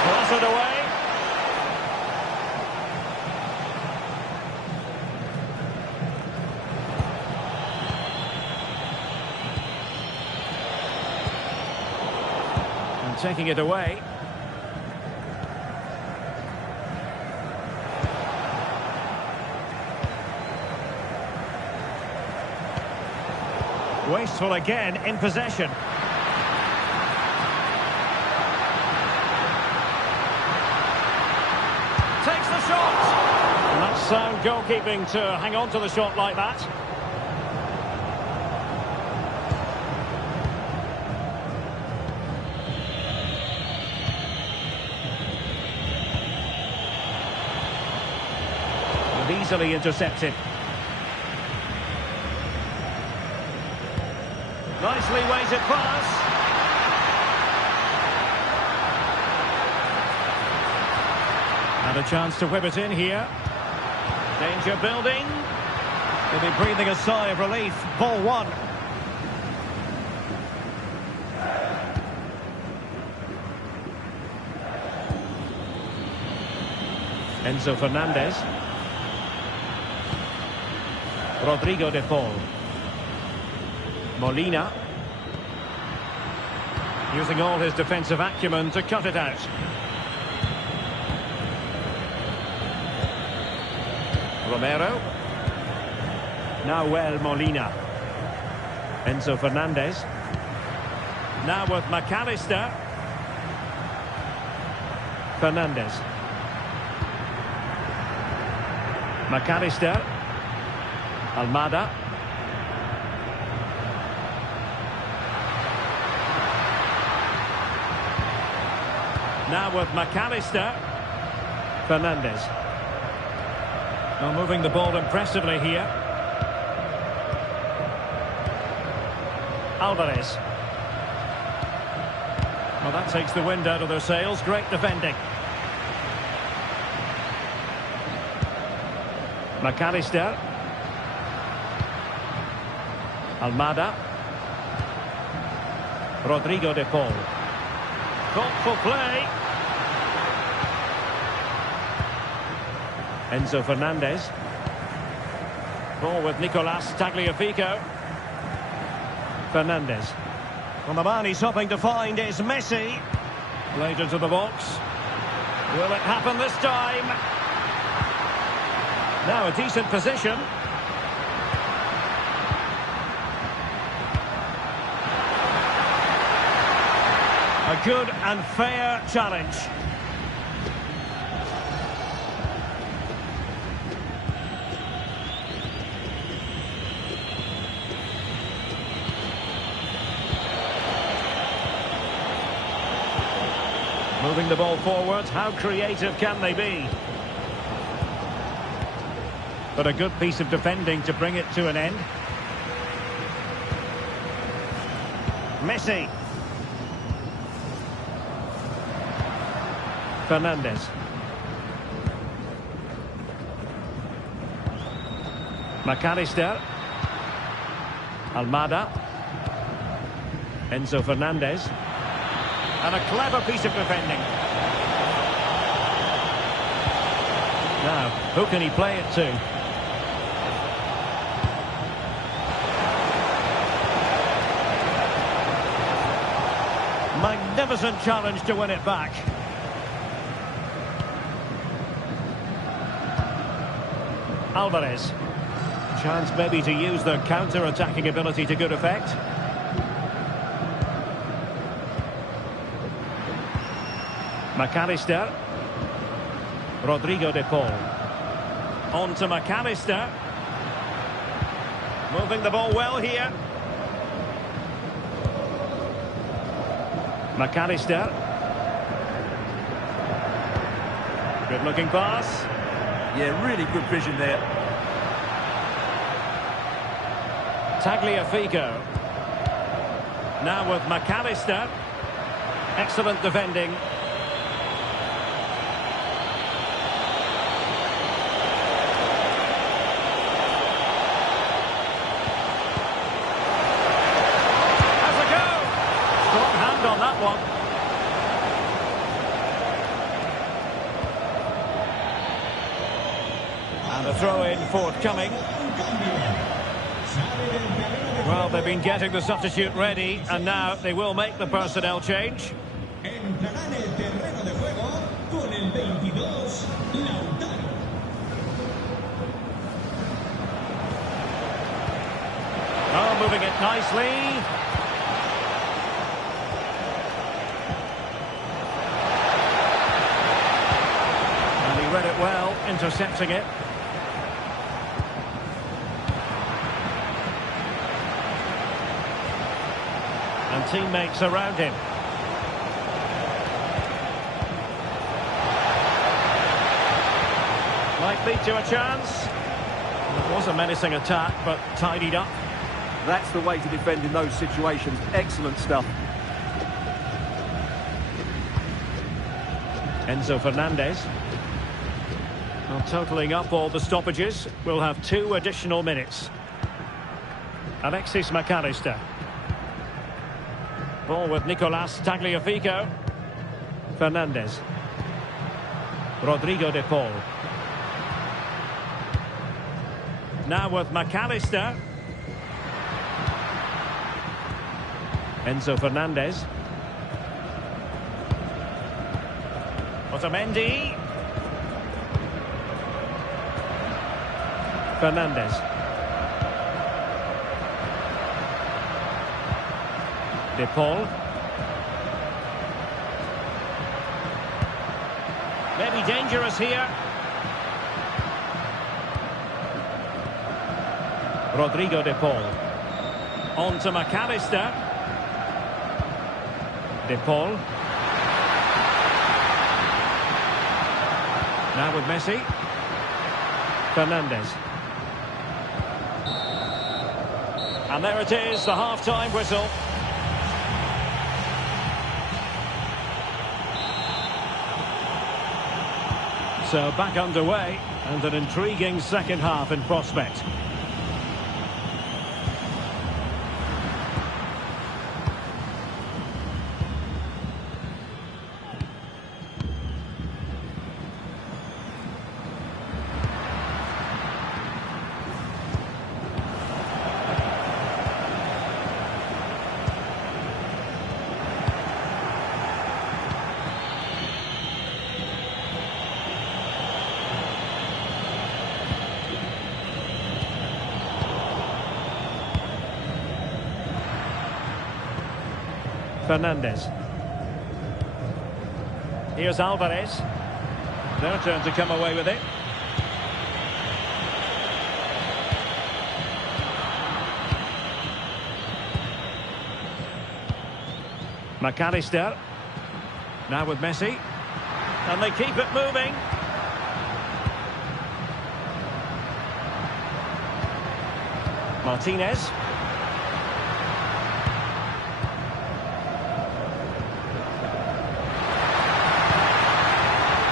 Blasted away. Taking it away. Wasteful again in possession. Takes the shot. And that's sound goalkeeping to hang on to the shot like that. Easily intercepted. Nicely weighted pass. And a chance to whip it in here. Danger building. They'll be breathing a sigh of relief. Ball one. Enzo Fernandez. Rodrigo de Paul. Molina. Using all his defensive acumen to cut it out. Romero. Now Molina. Enzo Fernandez. Now with McAllister. Fernandez. McAllister. Almada. Now with McAllister. Fernandez. Now moving the ball impressively here. Alvarez. Well, that takes the wind out of their sails. Great defending. McAllister. Almada. Rodrigo de Paul. Thoughtful play. Enzo Fernandez. Ball with Nicolas Tagliafico. Fernandez. Well, the man he's hoping to find is Messi. Played into the box. Will it happen this time? Now a decent position. A good and fair challenge. Moving the ball forward, how creative can they be? But a good piece of defending to bring it to an end. Messi. Fernandez. McAllister. Almada. Enzo Fernandez. And a clever piece of defending. Now, who can he play it to? Magnificent challenge to win it back. Alvarez. Chance maybe to use their counter-attacking ability to good effect. McAllister. Rodrigo de Paul. On to McAllister. Moving the ball well here. McAllister. Good looking pass. Yeah, really good vision there. Tagliafico. Now with McAllister. Excellent defending. Has a go. Strong hand on that one. And a throw-in forthcoming. Well, they've been getting the substitute ready, and now they will make the personnel change. Oh, moving it nicely. And he read it well, intercepting it. And teammates around him. Might lead to a chance. It was a menacing attack, but tidied up. That's the way to defend in those situations. Excellent stuff. Enzo Fernandez. Well, totalling up all the stoppages, we'll have 2 additional minutes. Alexis McAllister. Ball with Nicolas Tagliafico. Fernandez. Rodrigo de Paul. Now with McAllister. Enzo Fernandez. Otamendi. Fernandez. De Paul. Maybe dangerous here. Rodrigo De Paul. On to McAllister. De Paul. Now with Messi. Fernandez. And there it is, the half-time whistle. So back underway, and an intriguing second half in prospect. Fernandez. Here's Alvarez. Their turn to come away with it. McAllister. Now with Messi. And they keep it moving. Martinez.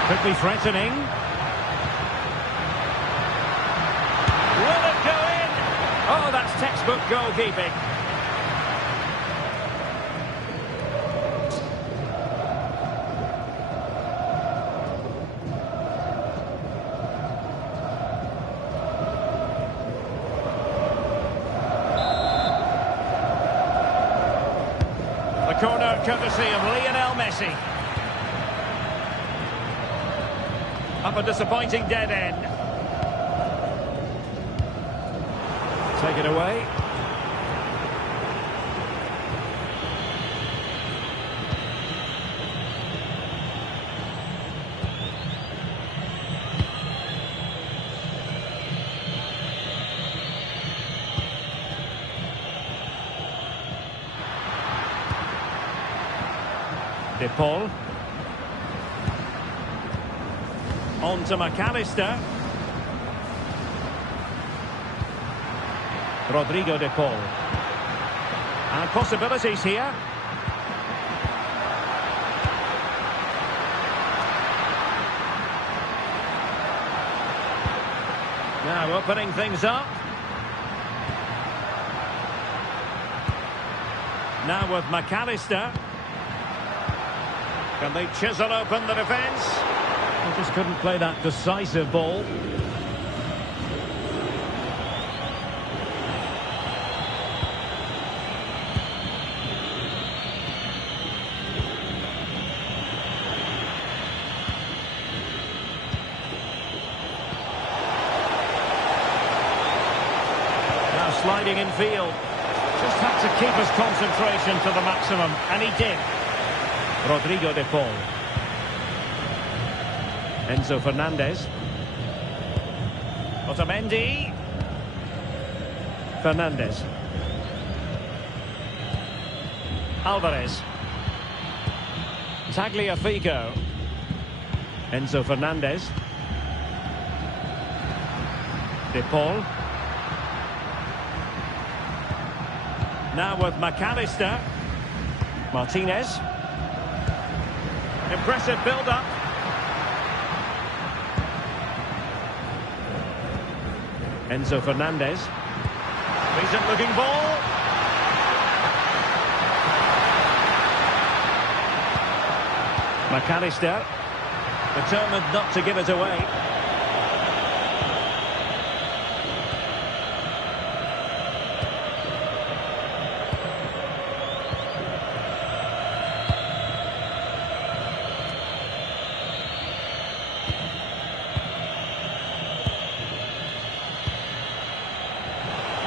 Could be threatening. Will it go in? Oh, that's textbook goalkeeping. The corner courtesy of Lionel Messi. Up a disappointing dead end. Take it away. De Paul. On to McAllister. Rodrigo De Paul. And possibilities here. Now opening things up. Now with McAllister. Can they chisel open the defence? They just couldn't play that decisive ball. Now sliding in field. Just had to keep his concentration to the maximum, and he did. Rodrigo De Paul. Enzo Fernandez. Otamendi. Fernandez. Alvarez. Tagliafico. Enzo Fernandez. De Paul. Now with McAllister. Martinez. Impressive build-up. Enzo Fernandez. Decent-looking ball. McAllister. Determined not to give it away.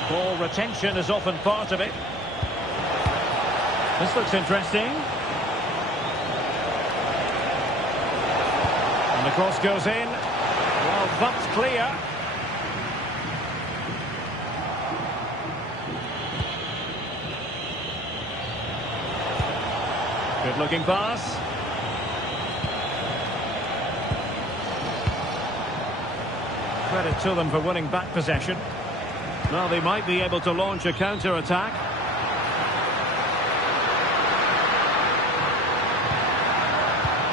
Ball retention is often part of it. This looks interesting. And the cross goes in. Well, that's clear. Good looking pass. Credit to them for winning back possession. Well, they might be able to launch a counter-attack.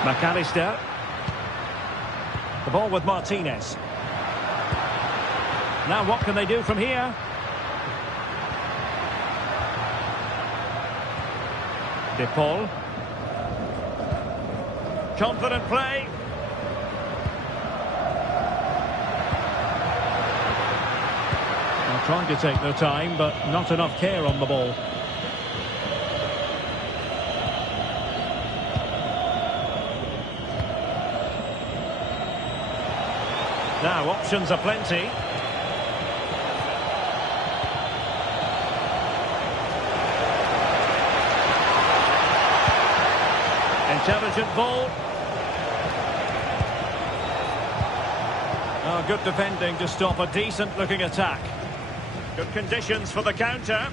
McAllister. The ball with Martinez. Now what can they do from here? De Paul. Confident play. They're trying to take their time, but not enough care on the ball. Now, options are plenty. Intelligent ball. Oh, good defending to stop a decent-looking attack. Good conditions for the counter.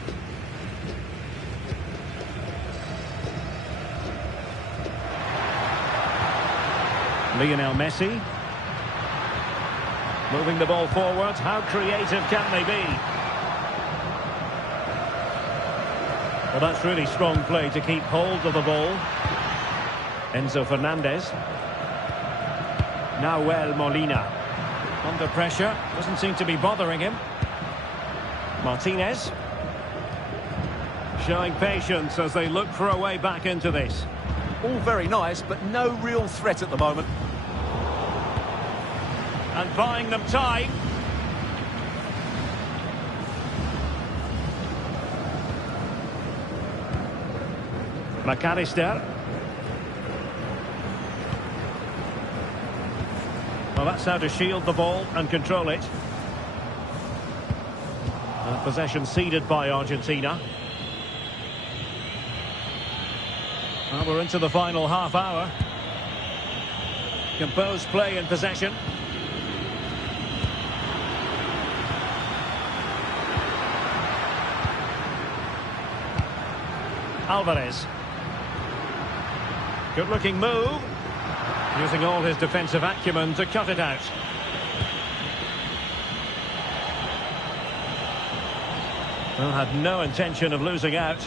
Lionel Messi. Moving the ball forward. How creative can they be? Well, that's really strong play to keep hold of the ball. Enzo Fernandez. Nahuel Molina. Under pressure. Doesn't seem to be bothering him. Martinez. Showing patience as they look for a way back into this. All very nice, but no real threat at the moment. And buying them time. McAllister. Well, that's how to shield the ball and control it. And possession ceded by Argentina. Well, we're into the final half hour. Composed play in possession. Alvarez. Good looking move. Using all his defensive acumen to cut it out. Well, had no intention of losing out.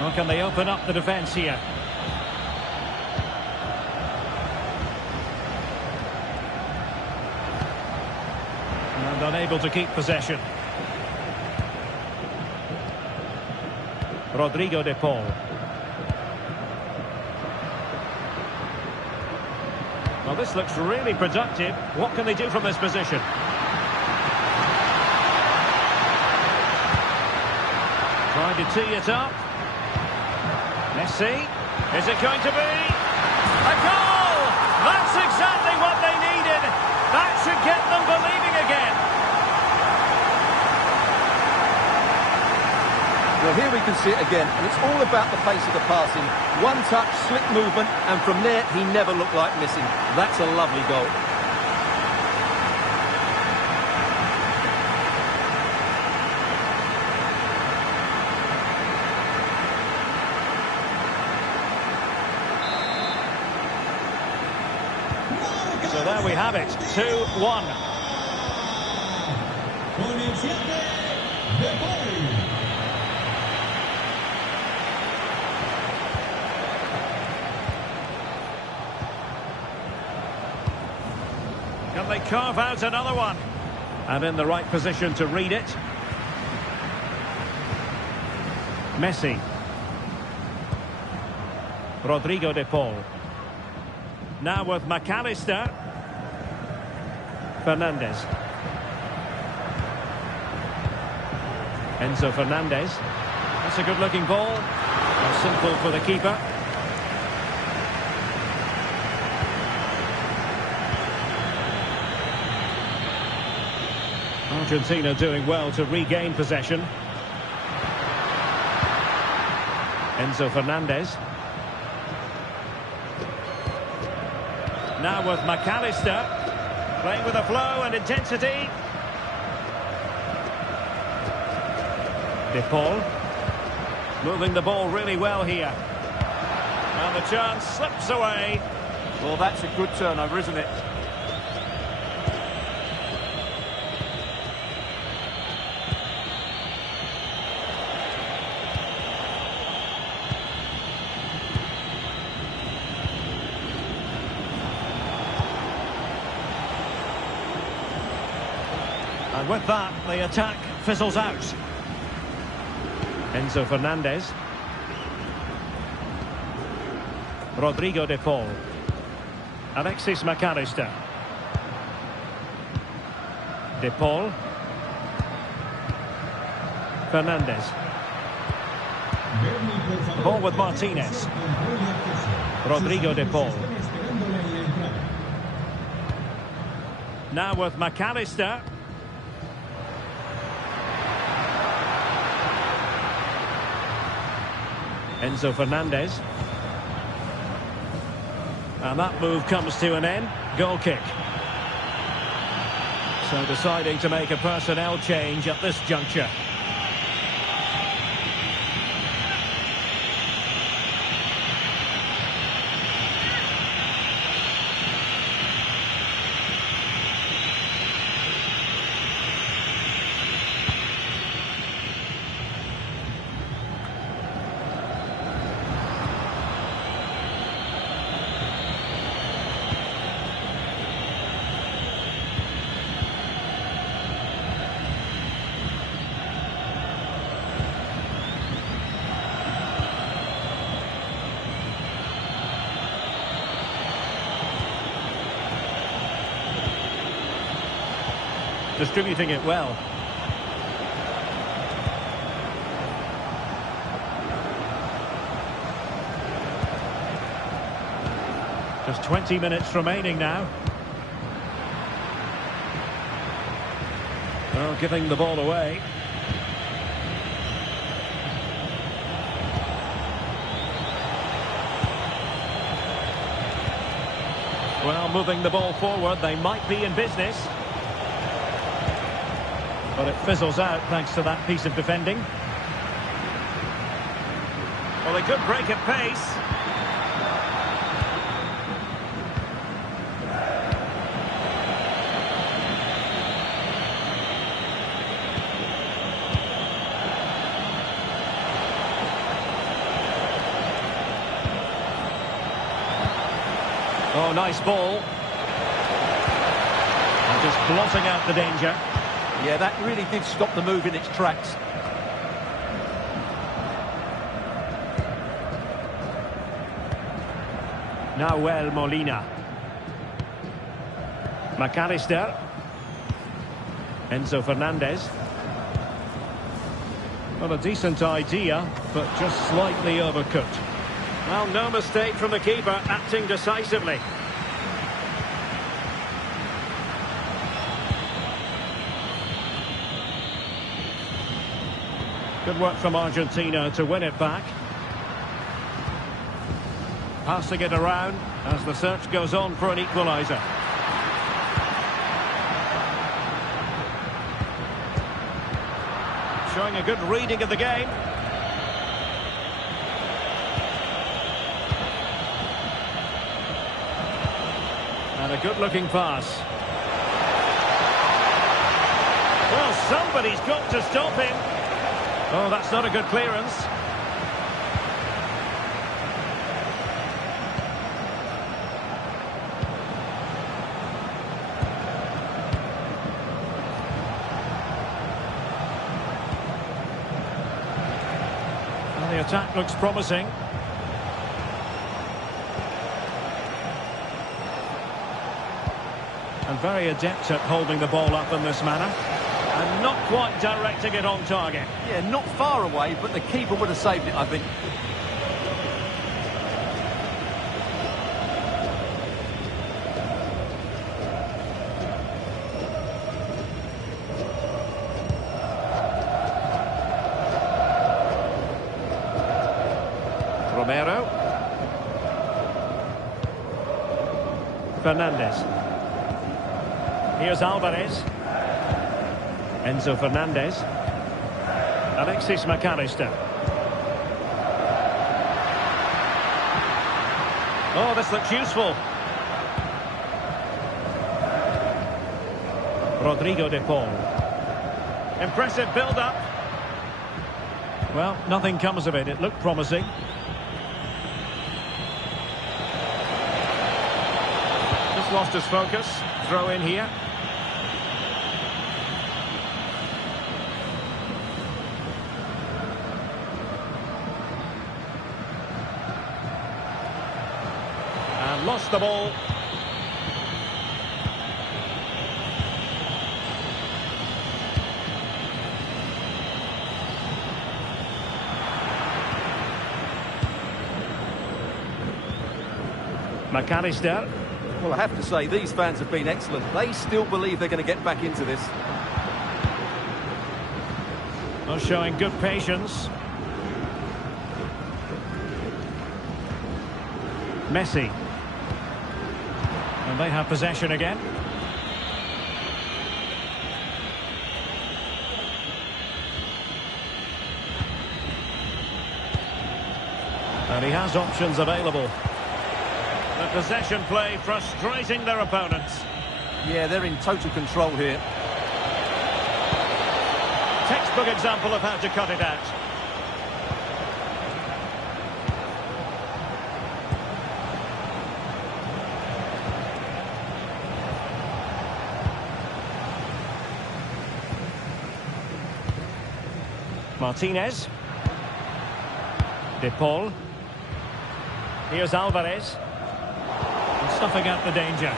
Well, can they open up the defence here? And unable to keep possession. Rodrigo de Paul. Well, this looks really productive. What can they do from this position? Trying to tee it up. Messi, is it going to be a goal? That's exactly what they needed. That should get them believing again. Well, here we can see it again, and it's all about the pace of the passing. One touch, slick movement, and from there, he never looked like missing. That's a lovely goal. So there we have it, 2-1. Can they carve out another one? And in the right position to read it. Messi. Rodrigo de Paul. Now with McAllister. Fernandez. Enzo Fernandez. That's a good-looking ball. Simple for the keeper. Argentina doing well to regain possession. Enzo Fernandez. Now with McAllister. Playing with a flow and intensity. De Paul. Moving the ball really well here. And the chance slips away. Well, that's a good turnover, isn't it? And with that, the attack fizzles out. Enzo Fernandez. Rodrigo de Paul. Alexis McAllister. De Paul. Fernandez. Ball with Martinez. Rodrigo de Paul. Now with McAllister. Enzo Fernandez. And that move comes to an end. Goal kick. So deciding to make a personnel change at this juncture. Distributing it well. Just 20 minutes remaining now. Well, giving the ball away. Well, moving the ball forward, they might be in business. But it fizzles out thanks to that piece of defending. Well, they could break at pace. Oh, nice ball. And just blotting out the danger. Yeah, that really did stop the move in its tracks. Nahuel Molina. McAllister. Enzo Fernandez. Well, a decent idea, but just slightly overcooked. Well, no mistake from the keeper, acting decisively. Good work from Argentina to win it back. Passing it around as the search goes on for an equaliser. Showing a good reading of the game. And a good-looking pass. Well, somebody's got to stop him. Oh, that's not a good clearance. And the attack looks promising. And very adept at holding the ball up in this manner. And not quite directing it on target. Yeah, not far away, but the keeper would have saved it, I think. Romero. Fernandez. Here's Alvarez. Enzo Fernandez. Alexis McAllister. Oh, this looks useful. Rodrigo de Paul. Impressive build-up. Well, nothing comes of it. It looked promising. Just lost his focus. Throw in here. And lost the ball. McAllister. Well, I have to say, these fans have been excellent. They still believe they're going to get back into this. Well, showing good patience. Messi. And they have possession again. And he has options available. The possession play frustrating their opponents. Yeah, they're in total control here. Textbook example of how to cut it out. Martinez. De Paul. Here's Alvarez. And stuffing out the danger.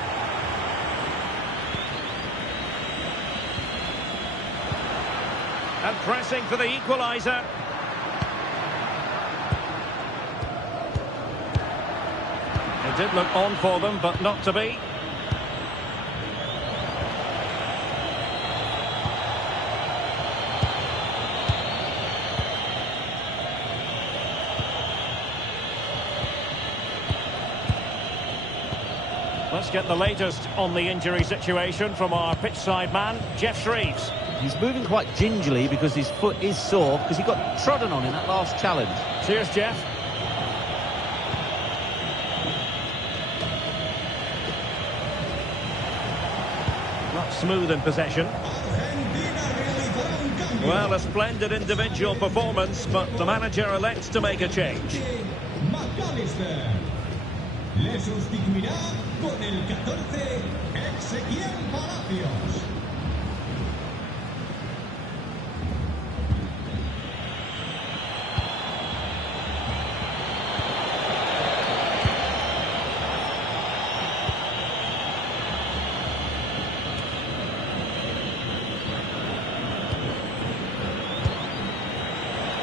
And pressing for the equaliser. It did look on for them, but not to be. Let's get the latest on the injury situation from our pitchside man, Jeff Shreves. He's moving quite gingerly because his foot is sore because he got trodden on in that last challenge. Cheers, Jeff. Not smooth in possession. Well, a splendid individual performance, but the manager elects to make a change. Le sustituirá con el 14, Ezequiel Palacios.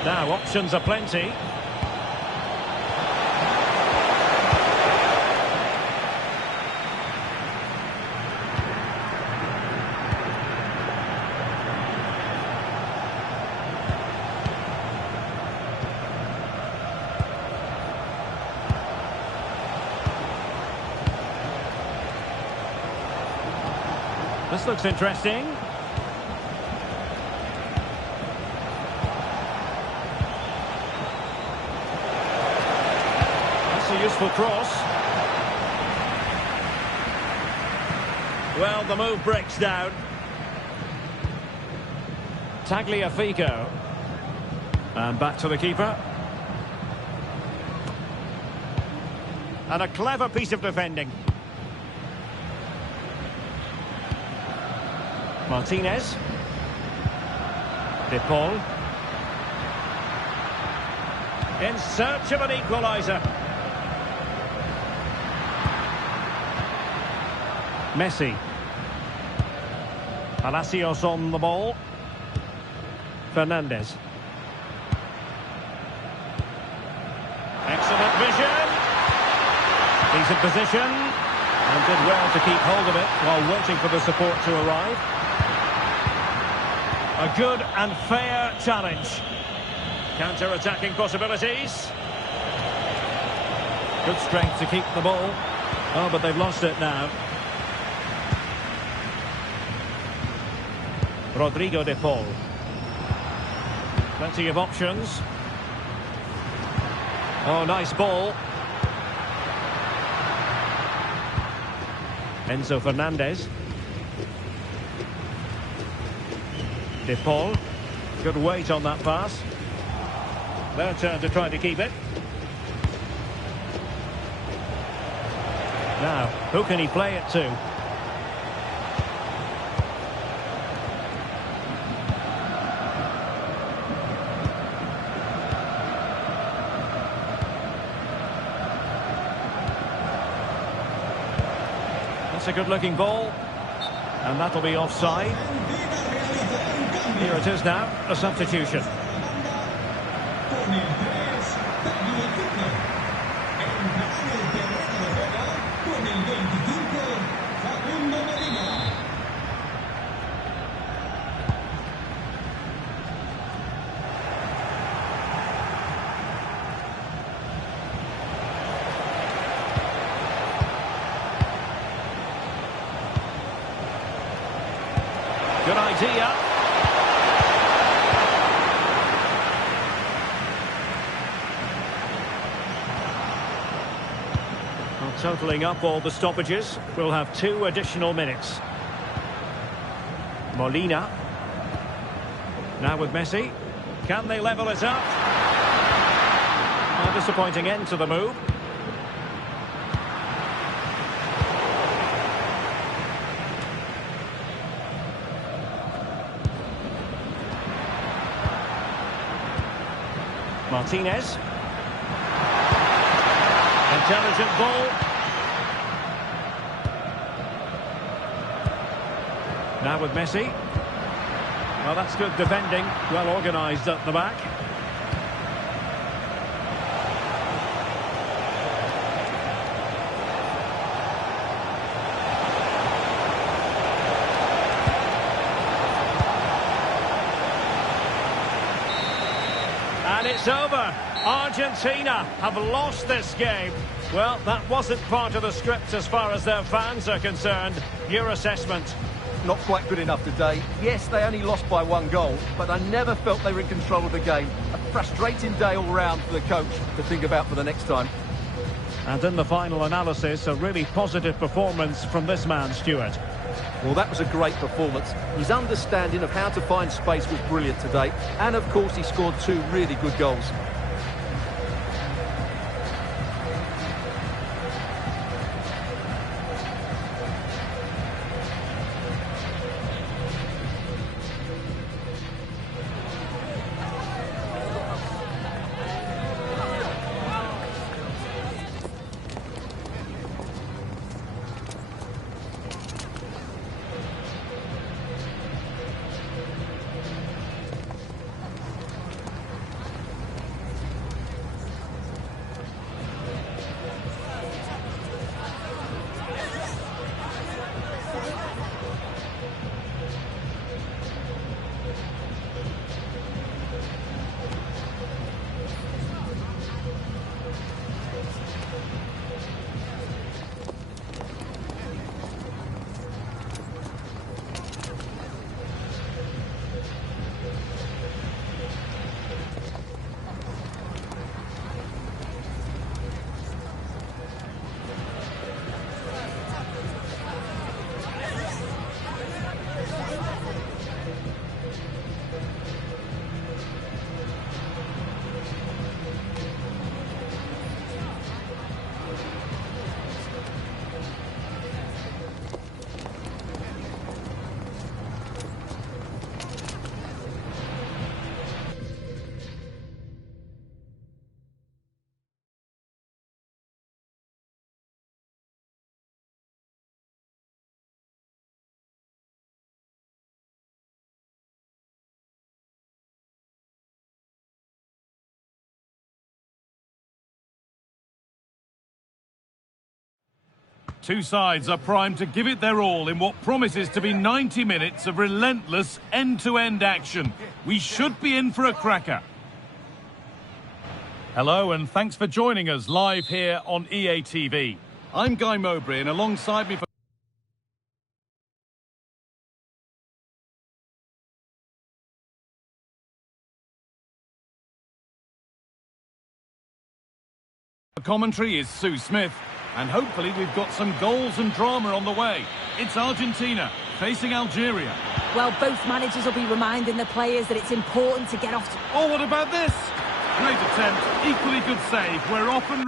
Now, options are plenty. This looks interesting. That's a useful cross. Well, the move breaks down. Tagliafico. And back to the keeper. And a clever piece of defending. Martinez. De Paul. In search of an equaliser. Messi. Palacios on the ball. Fernandez. Excellent vision. He's in position and did well to keep hold of it while waiting for the support to arrive. A good and fair challenge. Counter-attacking possibilities. Good strength to keep the ball. Oh, but they've lost it now. Rodrigo de Paul. Plenty of options. Oh, nice ball. Enzo Fernandez. De Paul. Good weight on that pass. Their turn to try to keep it. Now, who can he play it to? That's a good-looking ball. And that'll be offside. Here it is now, a substitution. Good idea. Well, totalling up all the stoppages, we'll have 2 additional minutes. Molina. Now with Messi. Can they level it up? A disappointing end to the move. Martinez. Intelligent ball. Now with Messi. Well, that's good defending. Well organised at the back. And it's over. Argentina have lost this game. Well, that wasn't part of the script as far as their fans are concerned. Your assessment? Not quite good enough today. Yes, they only lost by 1 goal, but I never felt they were in control of the game. A frustrating day all round for the coach to think about for the next time. And in the final analysis, a really positive performance from this man, Stuart. Well, that was a great performance. His understanding of how to find space was brilliant today. And, of course, he scored 2 really good goals. Two sides are primed to give it their all in what promises to be 90 minutes of relentless end-to-end action. We should be in for a cracker. Hello and thanks for joining us live here on EA TV. I'm Guy Mowbray and alongside me for commentary is Sue Smith, and hopefully we've got some goals and drama on the way. It's Argentina facing Algeria. Well, both managers will be reminding the players that it's important to get off to... Oh, what about this? Great attempt, equally good save. We're off and...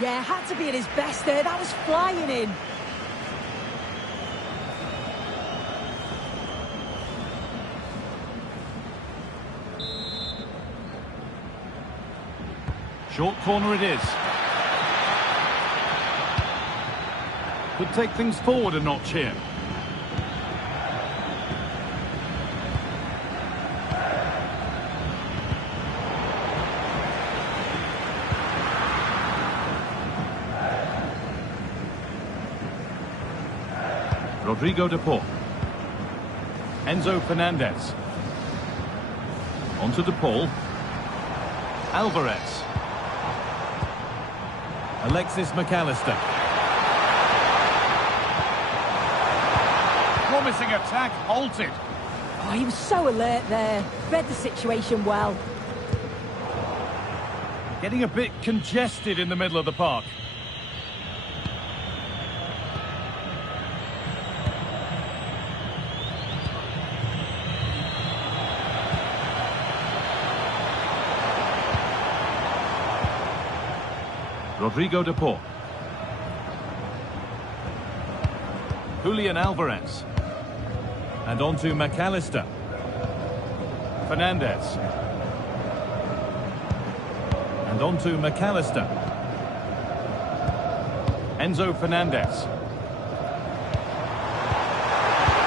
Yeah, had to be at his best there. That was flying in. Short corner it is. Could take things forward a notch here. Rodrigo de Paul. Enzo Fernandez. Onto de Paul. Alvarez. Alexis McAllister. Promising attack halted. Oh, he was so alert there. Read the situation well. Getting a bit congested in the middle of the park. Rodrigo de Paul. Julian Alvarez. And on to McAllister. Fernandez. And on to McAllister. Enzo Fernandez.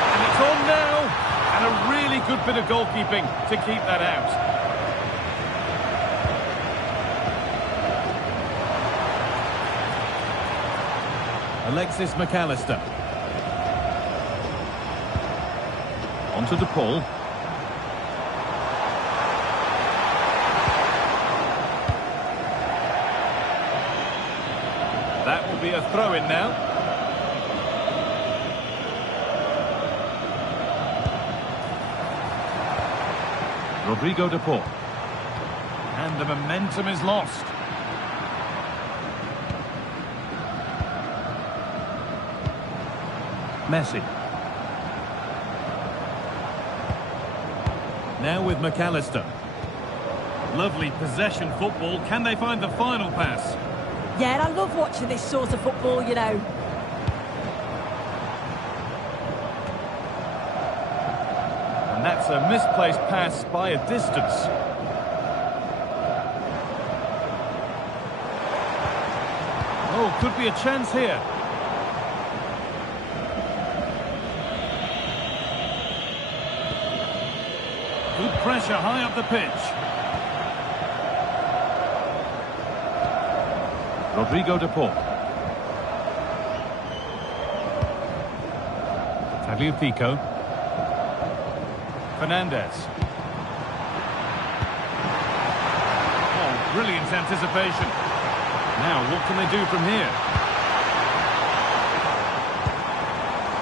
And it's on now. And a really good bit of goalkeeping to keep that out. Alexis McAllister. Onto de Paul. That will be a throw-in now. Rodrigo de Paul. And the momentum is lost. Messi. Now with McAllister. Lovely possession football. Can they find the final pass? Yeah, I love watching this sort of football, you know. And that's a misplaced pass by a distance. Oh, could be a chance here. Good pressure high up the pitch. Rodrigo de Paul. Tagliafico. Fernandez. Oh, brilliant anticipation. Now, what can they do from here?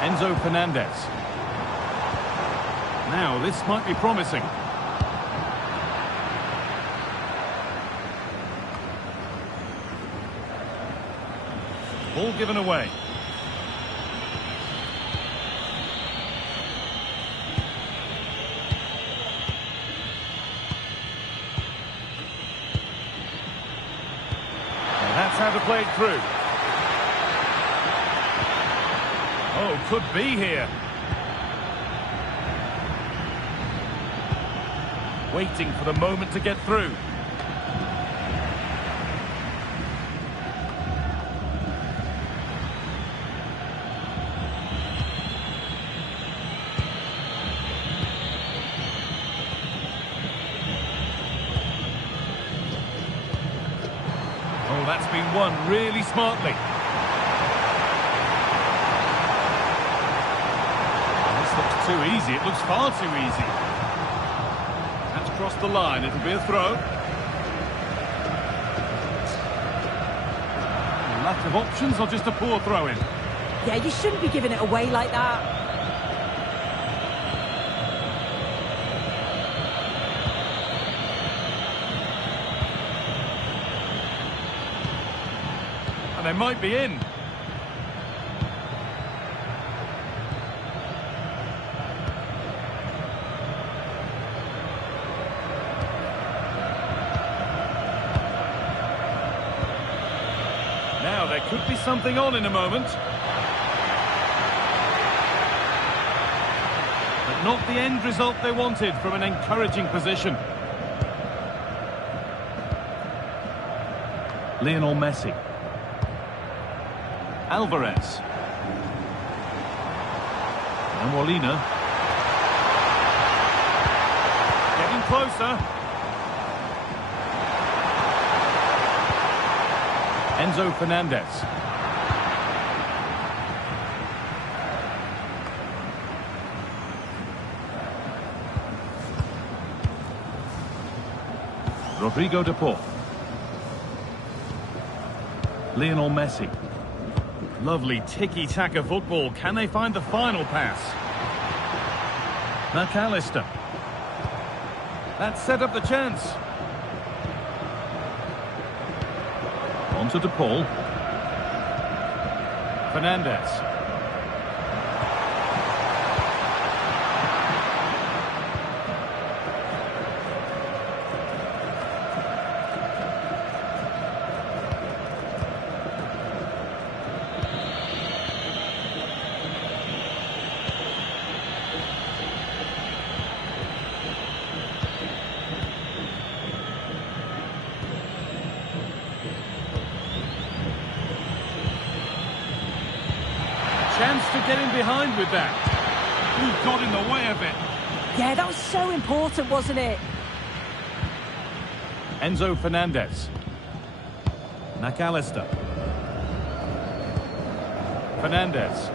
Enzo Fernandez. Now, this might be promising. Ball given away. And that's how to play it through. Oh, could be here. Waiting for the moment to get through. Oh, that's been won really smartly. This looks too easy. It looks far too easy. That's crossed the line. It'll be a throw. Lack of options or just a poor throw-in? Yeah, you shouldn't be giving it away like that. They might be in. Now there could be something on in a moment. But not the end result they wanted from an encouraging position. Lionel Messi. Alvarez. And Molina. Getting closer. Enzo Fernandez. Rodrigo de Paul. Lionel Messi. Lovely tiki-taka football. Can they find the final pass? McAllister. That set up the chance. On to De Paul. Fernandez. Chance to get in behind with that. Who got in the way of it? Yeah, that was so important, wasn't it? Enzo Fernandez. McAllister. Fernandez.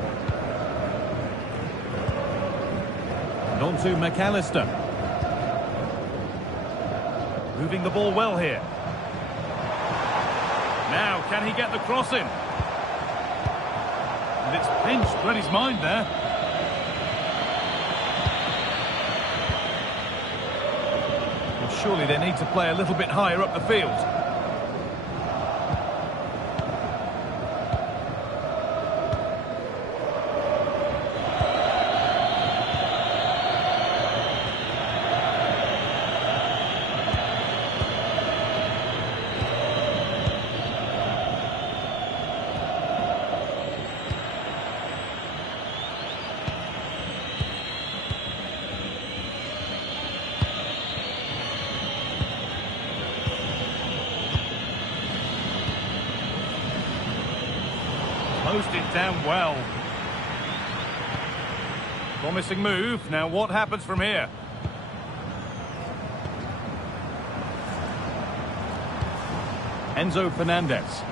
And on to McAllister. Moving the ball well here. Now, can he get the cross in? And it's pinched, read his mind there. Well, surely they need to play a little bit higher up the field. Closed it down well. Promising move. Now what happens from here? Enzo Fernandez.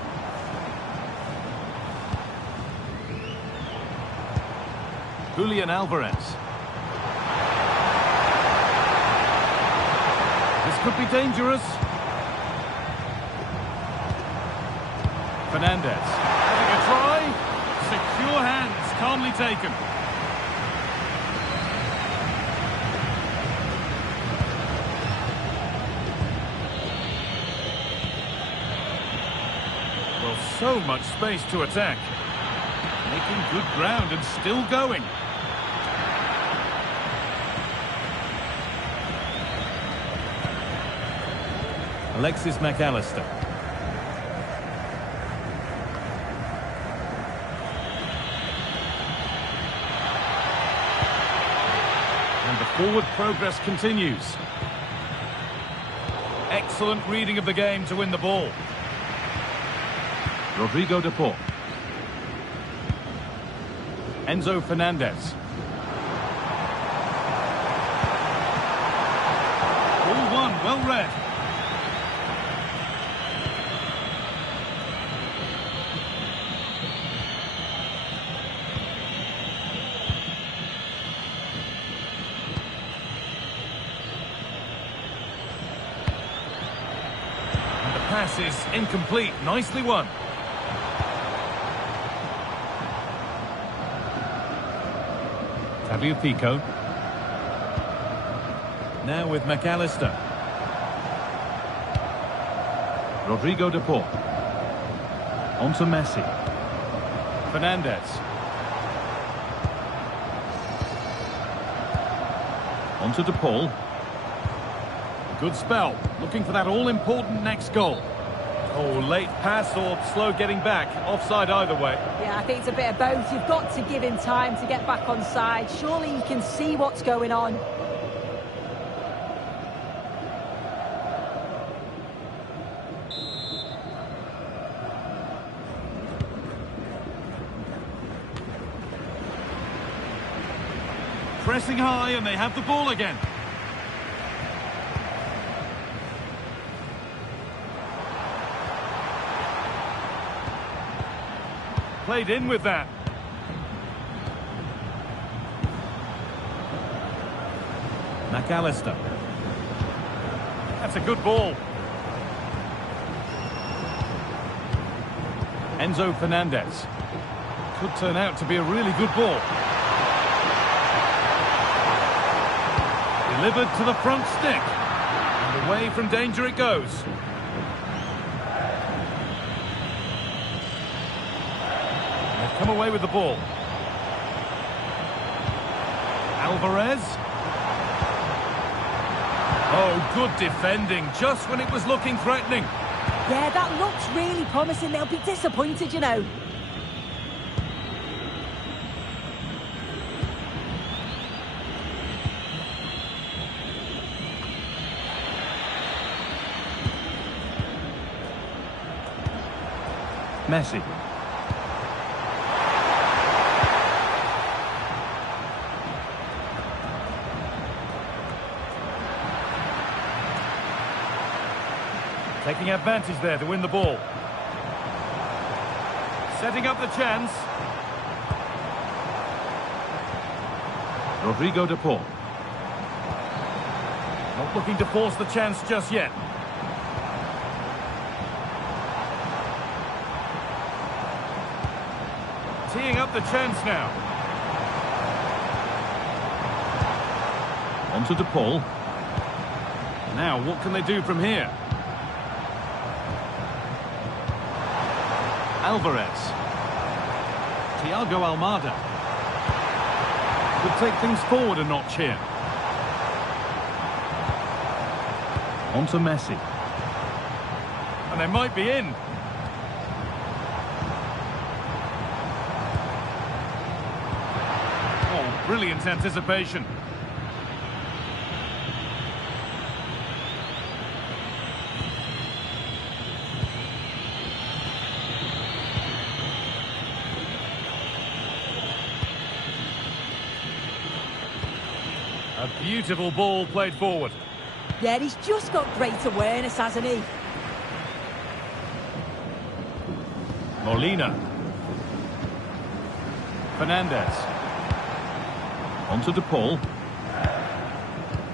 Julian Alvarez. This could be dangerous. Fernandez having a try. Secure hands, calmly taken. Well, so much space to attack. Making good ground and still going. Alexis McAllister. And the forward progress continues. Excellent reading of the game to win the ball. Rodrigo de Paul. Enzo Fernandez. Ball one, well read. And the pass is incomplete. Nicely won. Fabio Pico. Now with McAllister. Rodrigo de Paul. On to Messi. Fernandez. On to de Paul. Good spell. Looking for that all-important next goal. Oh, late pass or slow getting back. Offside either way. Yeah, I think it's a bit of both. You've got to give him time to get back on side. Surely you can see what's going on. Pressing high and they have the ball again. Played in with that. McAllister. That's a good ball. Enzo Fernandez. Could turn out to be a really good ball. Delivered to the front stick. And away from danger it goes. Come away with the ball. Alvarez. Oh, good defending, just when it was looking threatening. Yeah, that looks really promising. They'll be disappointed, you know. Messi. Taking advantage there to win the ball. Setting up the chance. Rodrigo de Paul. Not looking to force the chance just yet. Teeing up the chance now. On to de Paul. Now, what can they do from here? Alvarez. Thiago Almada. Could take things forward a notch here. On to Messi. And they might be in. Oh, brilliant anticipation. A beautiful ball played forward. Yeah, he's just got great awareness, hasn't he? Molina. Fernandez. On to DePaul.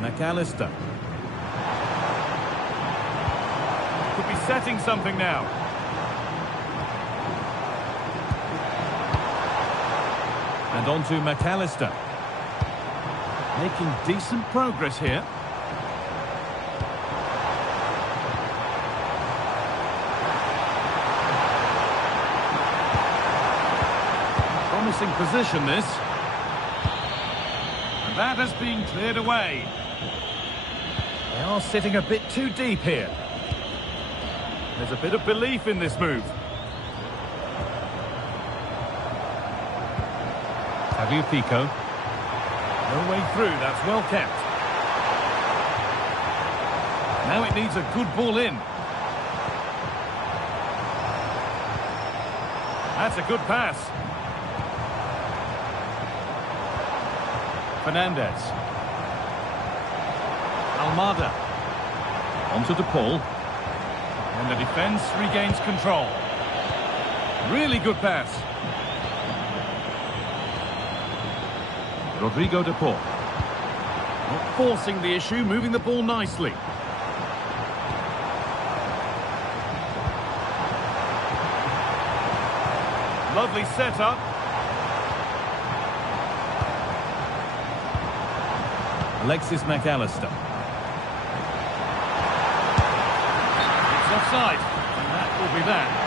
McAllister. Could be setting something now. And on to McAllister. Making decent progress here. Promising position, this. And that has been cleared away. They are sitting a bit too deep here. There's a bit of belief in this move. Pico. No way through, that's well kept. Now it needs a good ball in. That's a good pass. Fernandez. Almada. On to DePaul. And the defence regains control. Really good pass. Rodrigo DePaul. Not forcing the issue, moving the ball nicely. Lovely setup. Alexis McAllister. It's offside, and that will be that.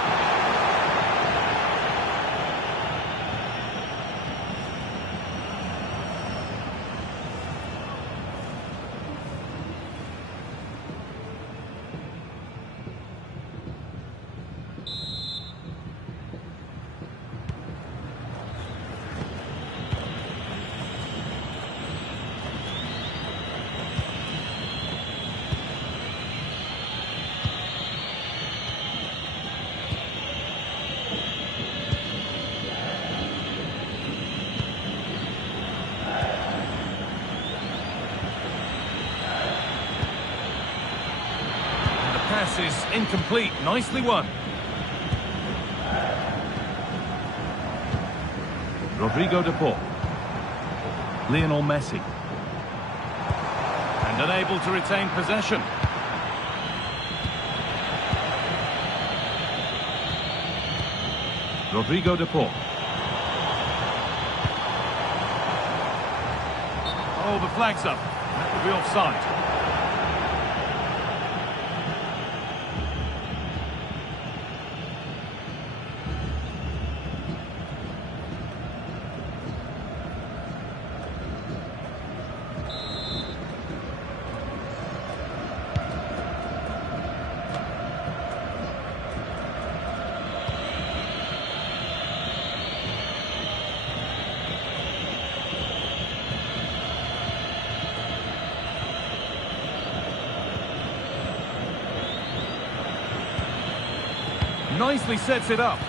Pass is incomplete. Nicely won. Rodrigo DePaul. Lionel Messi. And unable to retain possession. Rodrigo DePaul. Oh, the flag's up. That will be offside. Nicely sets it up.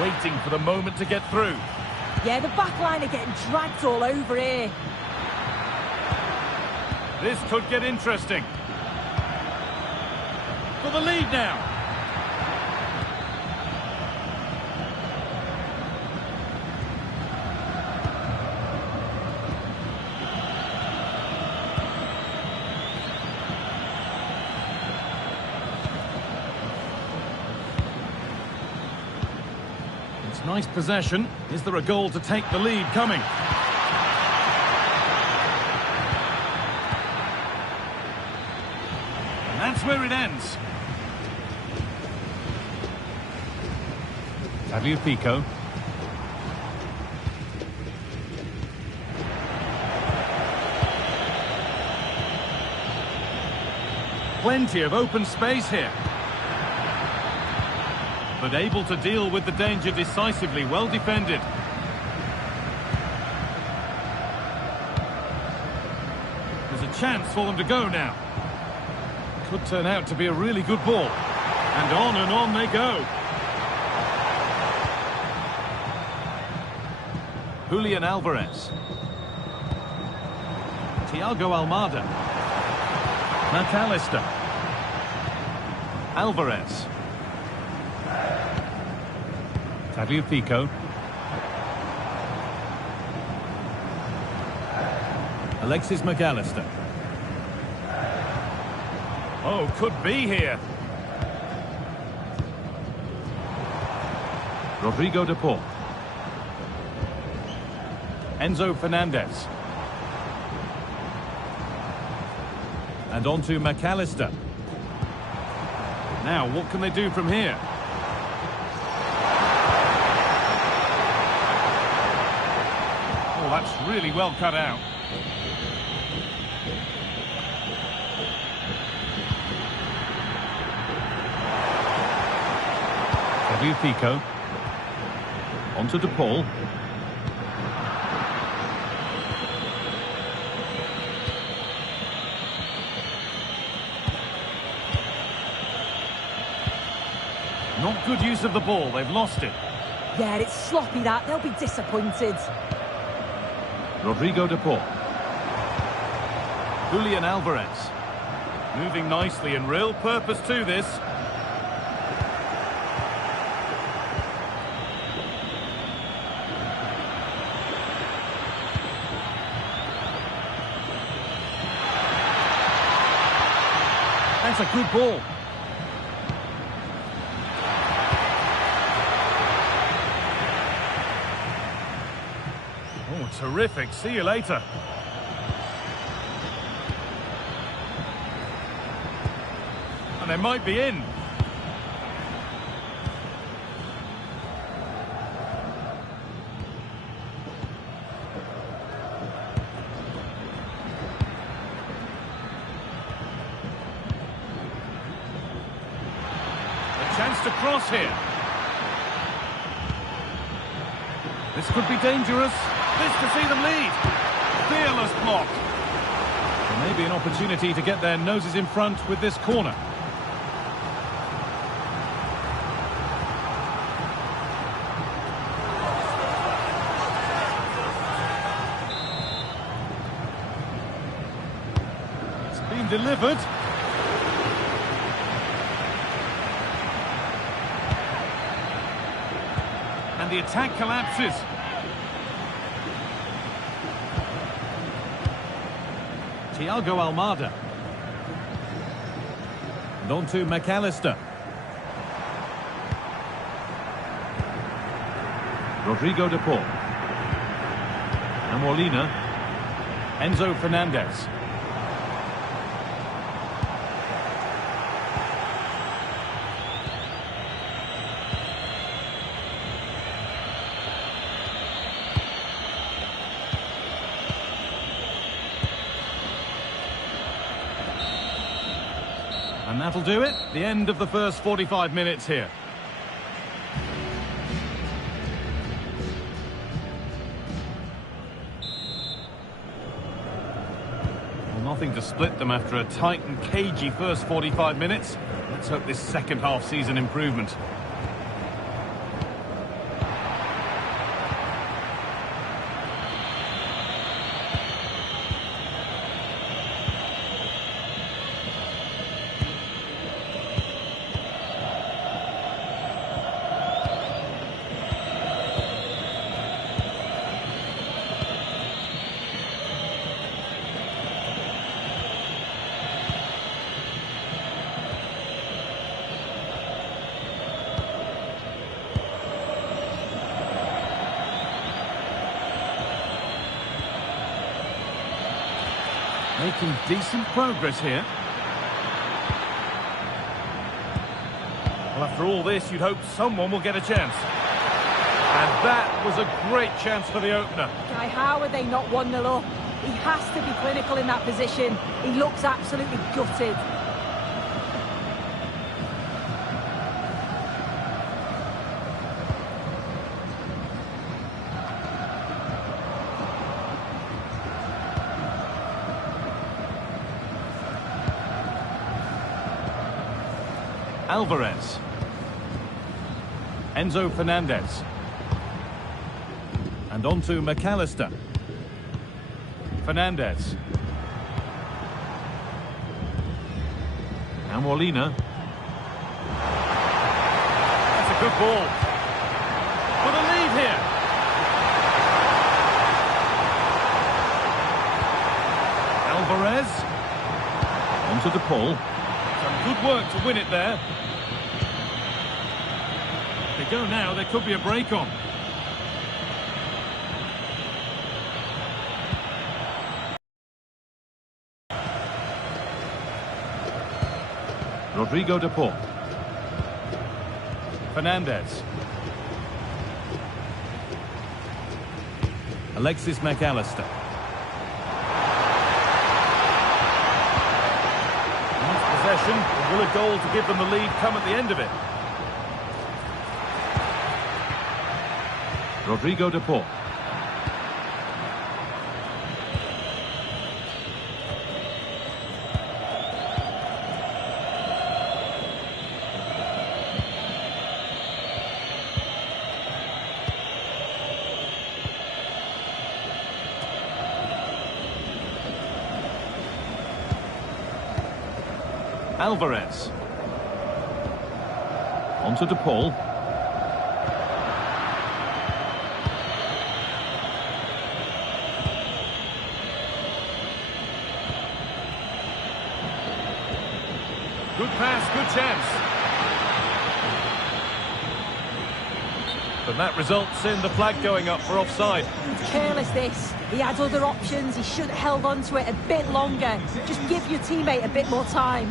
Waiting for the moment to get through. Yeah, the back line are getting dragged all over here. This could get interesting. For the lead now. Nice possession. Is there a goal to take the lead coming? And that's where it ends. Pico. Plenty of open space here. But able to deal with the danger decisively, well defended. There's a chance for them to go now. Could turn out to be a really good ball. And on they go. Julian Alvarez. Thiago Almada. McAllister. Tagliafico. Alexis McAllister. Oh, could be here. Rodrigo de Paul. Enzo Fernandez. And on to McAllister. Now, what can they do from here? Oh, that's really well cut out. Tagliafico. On to De Paul. Not good use of the ball, they've lost it. Yeah, it's sloppy that, they'll be disappointed. Rodrigo de Paul. Julian Alvarez. Moving nicely and real purpose to this. That's a good ball. Oh, terrific. See you later. And they might be in. Chance to cross here. This could be dangerous. This to see them lead. Fearless block. There may be an opportunity to get their noses in front with this corner. It's been delivered. And the attack collapses. Thiago Almada. And on to McAllister. Rodrigo de Paul. And Molina. Enzo Fernandez. And that'll do it. The end of the first 45 minutes here. Well, nothing to split them after a tight and cagey first 45 minutes. Let's hope this second half sees an improvement. Making decent progress here. Well, after all this, you'd hope someone will get a chance. And that was a great chance for the opener. Guy, how are they not 1-0 up? He has to be clinical in that position. He looks absolutely gutted. Alvarez. Enzo Fernandez. And on to McAllister. Fernandez. And Molina. That's a good ball. for the lead here. Alvarez. On to DePaul. Some good work to win it there. They go now, there could be a break on. Rodrigo DePaul. Fernandez. Alexis McAllister. Nice possession. Will a goal to give them the lead come at the end of it? Rodrigo DePaul. Alvarez. On to DePaul. Good pass, good chance. But that results in the flag going up for offside. Careless this. He had other options. He should have held on to it a bit longer. Just give your teammate a bit more time.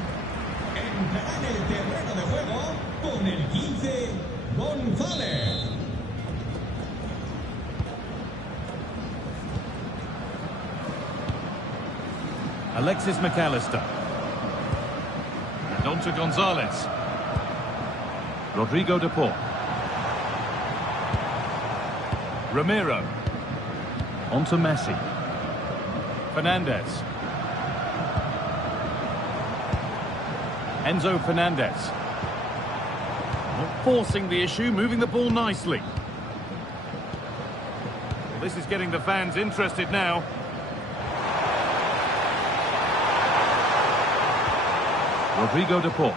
Entrará en el terreno de juego con el 15, González. Alexis McAllister. And on to Gonzalez. Rodrigo DePaul. Ramiro. On to Messi. Fernandez. Enzo Fernandez. Not forcing the issue, moving the ball nicely. Well, this is getting the fans interested now. Rodrigo DePaul.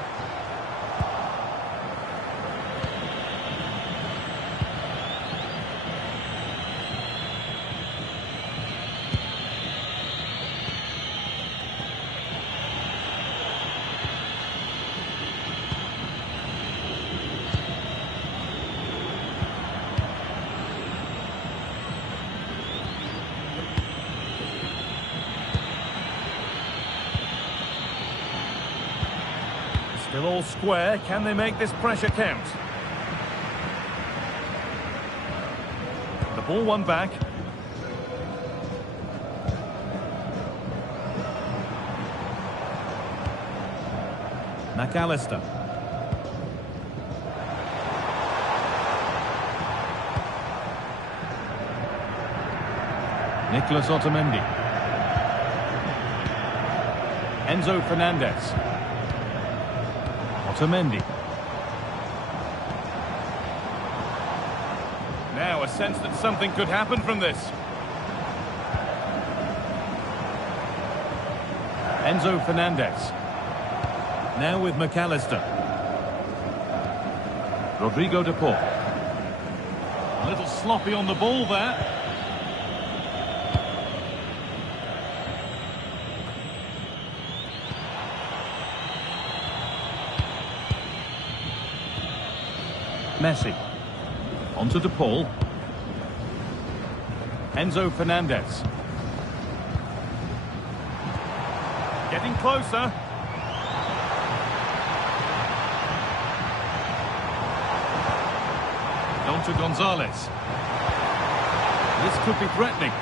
Still all square. Can they make this pressure count? The ball won back. McAllister. Nicolas Otamendi. Enzo Fernandez. Otamendi. Now a sense that something could happen from this. Enzo Fernandez. Now with McAllister. Rodrigo DePaul. A little sloppy on the ball there. Messi. On to DePaul. Enzo Fernandez. Getting closer. On to Gonzalez. This could be threatening.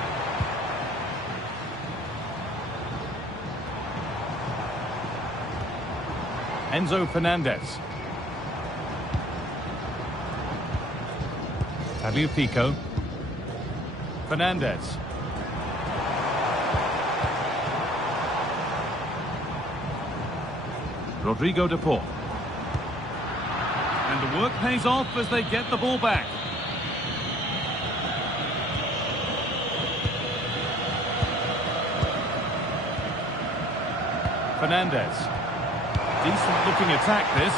Enzo Fernandez. Tagliafico. Fernandez. Rodrigo DePaul. And the work pays off as they get the ball back. Fernandez. Decent looking attack this.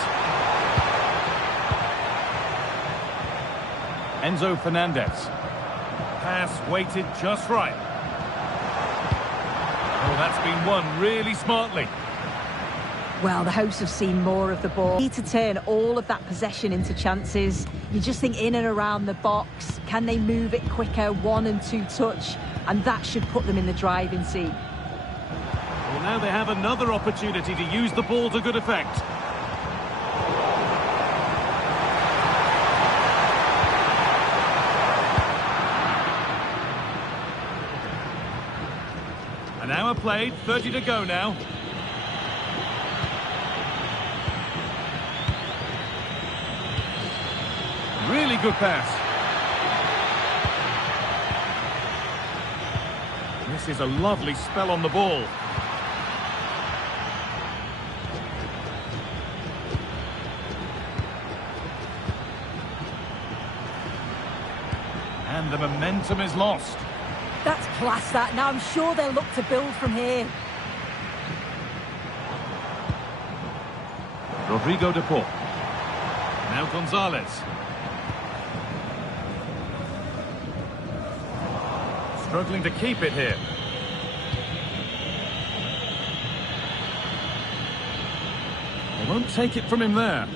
Enzo Fernandez. Pass weighted just right. Oh, that's been won really smartly. Well, the hosts have seen more of the ball. Need to turn all of that possession into chances. You just think in and around the box. Can they move it quicker, 1 and 2 touch? And that should put them in the driving seat. Well, now they have another opportunity to use the ball to good effect. An hour played, 30 to go now. Really good pass. This is a lovely spell on the ball. And the momentum is lost. That's class, that. Now I'm sure they'll look to build from here. Rodrigo de Paul. Now Gonzalez. Struggling to keep it here. They won't take it from him there.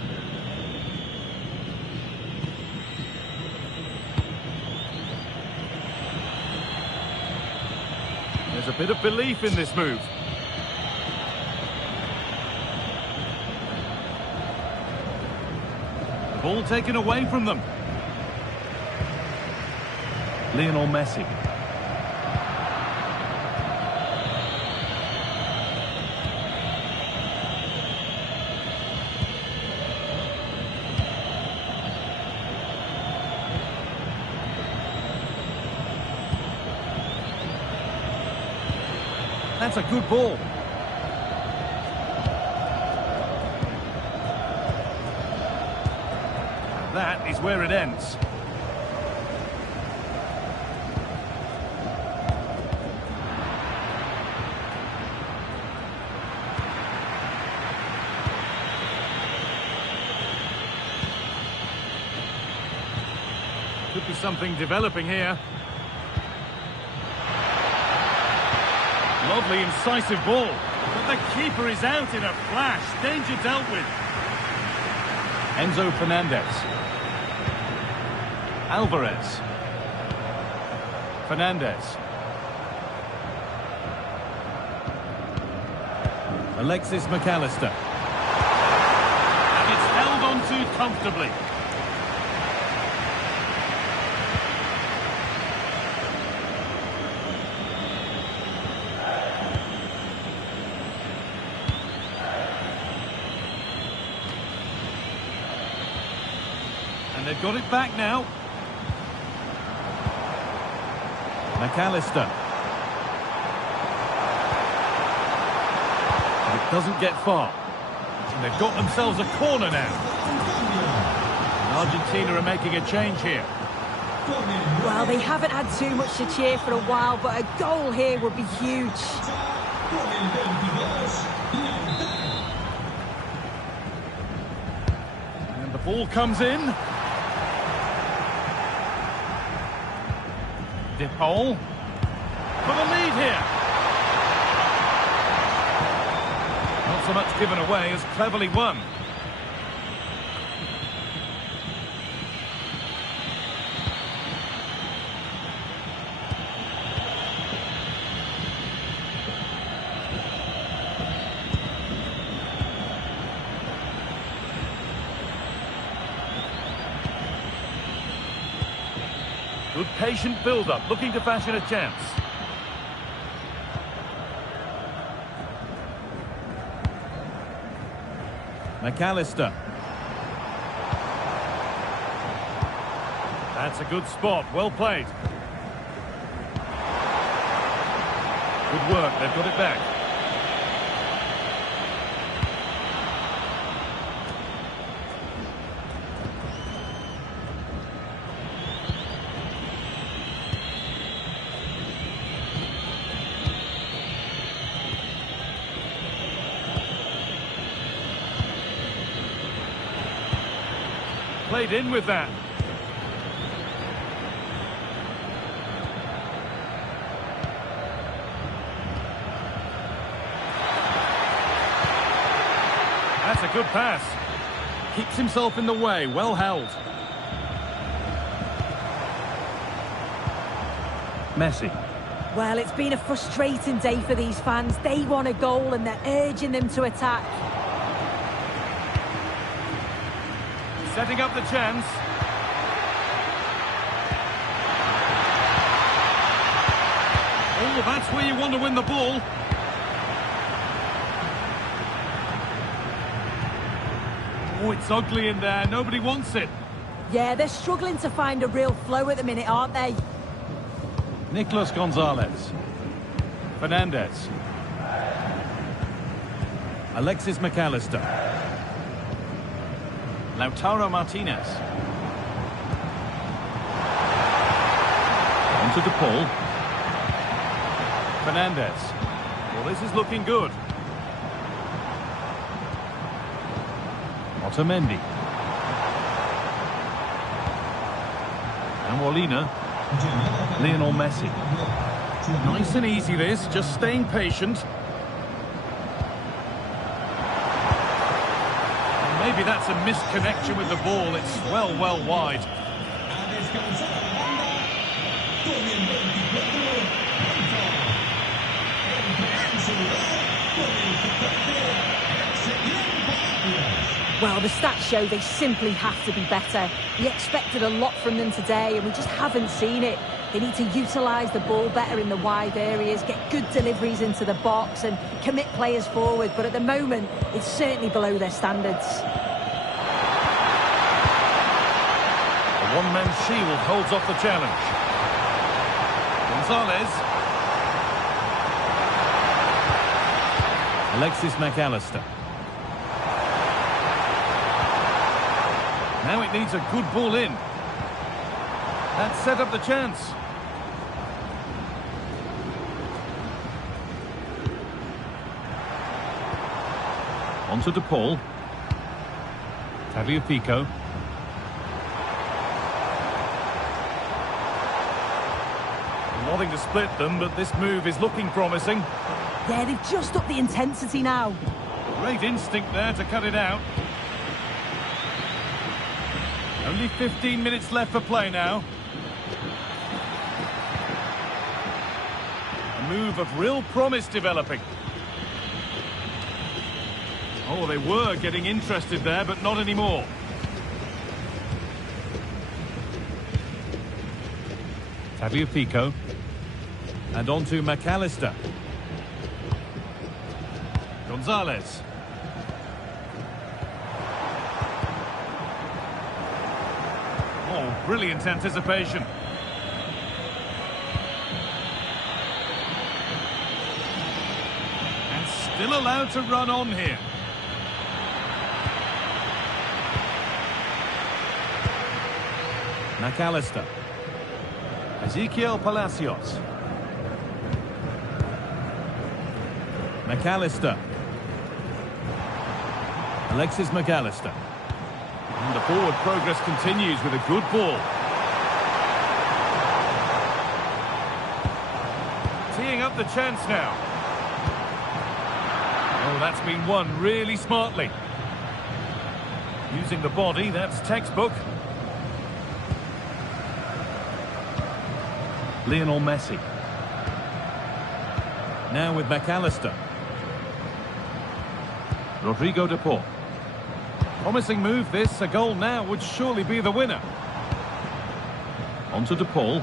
There's a bit of belief in this move. The ball taken away from them. Lionel Messi. That's a good ball. And that is where it ends. Could be something developing here. Lovely, incisive ball. But the keeper is out in a flash. Danger dealt with. Enzo Fernandez. Alvarez. Fernandez. Alexis McAllister. And it's held on to comfortably. And they've got it back now. McAllister. But it doesn't get far. And they've got themselves a corner now. Argentina are making a change here. Well, they haven't had too much to cheer for a while, but a goal here would be huge. And the ball comes in. De Paul for the lead here. Not so much given away as cleverly won. Good patient build-up, looking to fashion a chance. McAllister. That's a good spot, well played. Good work, they've got it back. Played in with that. That's a good pass. Keeps himself in the way, well held. Messi. Well, it's been a frustrating day for these fans. They want a goal and they're urging them to attack. Setting up the chance. Oh, that's where you want to win the ball. Oh, it's ugly in there. Nobody wants it. Yeah, they're struggling to find a real flow at the minute, aren't they? Nicolas Gonzalez. Fernandez. Alexis McAllister. Lautaro Martinez. On to DePaul. Fernandez. Well, this is looking good. Otamendi. And Molina. Lionel Messi. Nice and easy this, just staying patient. And maybe that's a misconnection with the ball. It's well wide. Well, the stats show they simply have to be better. We expected a lot from them today, and we just haven't seen it. They need to utilise the ball better in the wide areas, get good deliveries into the box and commit players forward. But at the moment, it's certainly below their standards. A one-man shield holds off the challenge. Gonzalez. Alexis McAllister. Now it needs a good ball in. That set up the chance. On to DePaul. Tagliafico. Nothing to split them, but this move is looking promising. Yeah, they've just upped the intensity now. Great instinct there to cut it out. Only 15 minutes left for play now. A move of real promise developing. Oh, they were getting interested there, but not anymore. Tagliafico. And on to McAllister. Gonzalez. Oh, brilliant anticipation. And still allowed to run on here. McAllister. Ezequiel Palacios. McAllister. Alexis McAllister. And the forward progress continues with a good ball. Teeing up the chance now. Oh, that's been won really smartly. Using the body, that's textbook. Lionel Messi. Now with McAllister. Rodrigo de Paul. Promising move this, a goal now would surely be the winner. On to De Paul.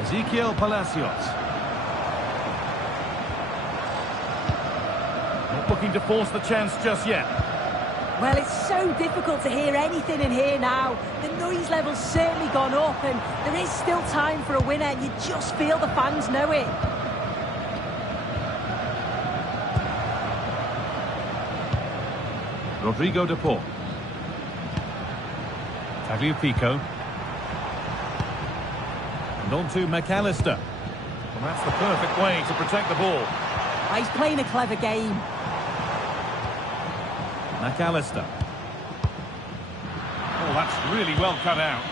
Ezequiel Palacios. Not looking to force the chance just yet. Well, it's so difficult to hear anything in here now. The noise level's certainly gone up and there is still time for a winner and you just feel the fans know it. Rodrigo de Paul. Tagliafico. And on to McAllister. Well, that's the perfect way to protect the ball. He's playing a clever game. McAllister. Oh, that's really well cut out.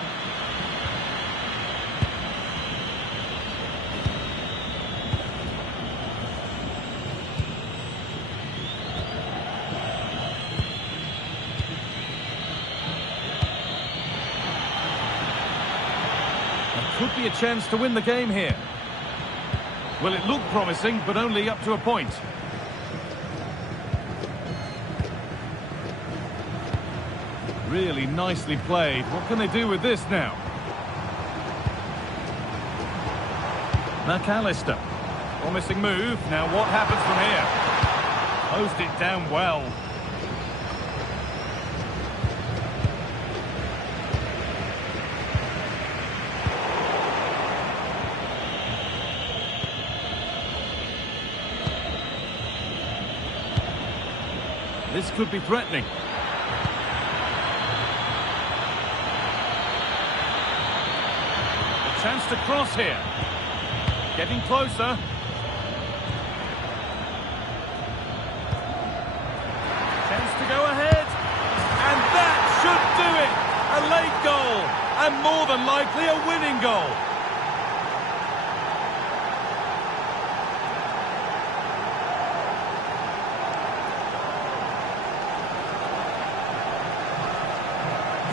could be a chance to win the game here. Well, it looked promising, but only up to a point. Really nicely played. What can they do with this now? McAllister. Promising move. Now what happens from here? Closed it down well. This could be threatening. A chance to cross here. Getting closer. Chance to go ahead. And that should do it. A late goal. And more than likely a winning goal.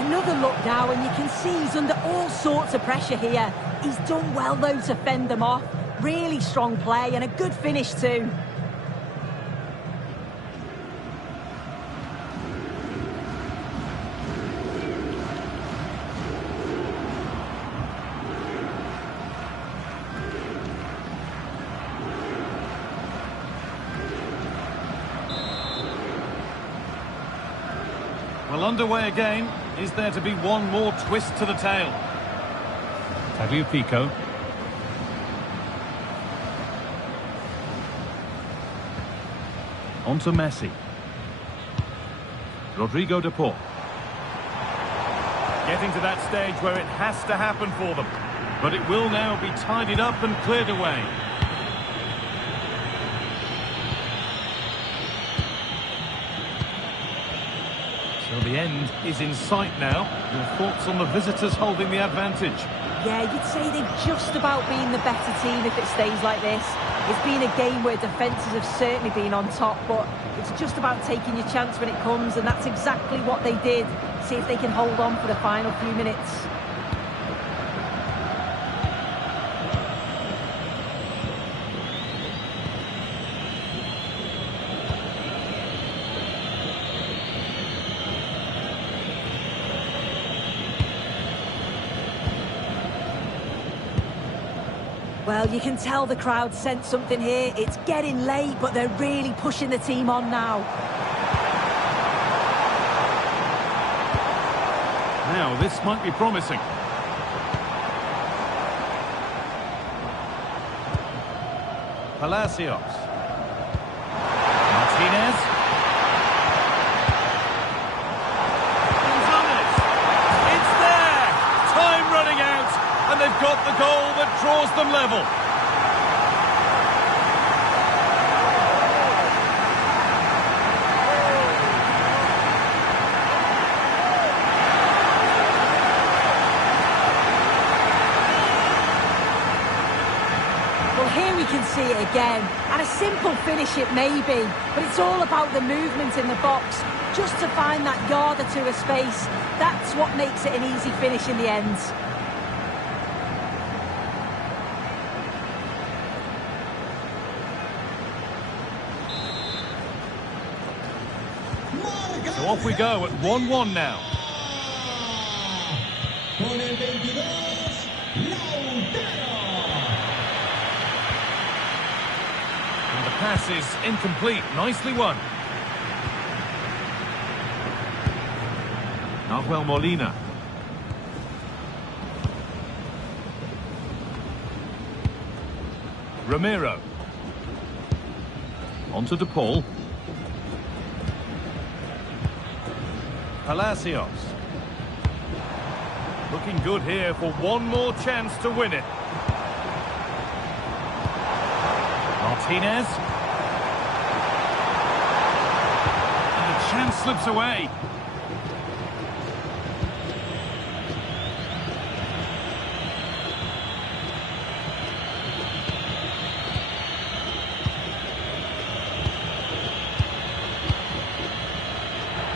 Another look now, and you can see he's under all sorts of pressure here. He's done well, though, to fend them off. Really strong play and a good finish, too. Well, underway again. Is there to be one more twist to the tale? Tagliafico. On to Messi. Rodrigo de Paul. Getting to that stage where it has to happen for them. But it will now be tidied up and cleared away. So the end is in sight now. Your thoughts on the visitors holding the advantage? Yeah, you'd say they've just about been the better team if it stays like this. It's been a game where defences have certainly been on top, but it's just about taking your chance when it comes, and that's exactly what they did. See if they can hold on for the final few minutes. Well, you can tell the crowd sensed something here. It's getting late, but they're really pushing the team on now. Now, this might be promising. Palacios. Martinez. Gonzalez. It's there! Time running out, and they've got the goal that draws them level. Here we can see it again, and a simple finish it may be, but it's all about the movement in the box, just to find that yard or two of space. That's what makes it an easy finish in the end. So off we go at 1-1 now. Con el 22, And the pass is incomplete. Nicely won. Nahuel Molina. Ramiro. On to De Paul. Palacios. Looking good here for one more chance to win it. Martinez. And the chance slips away.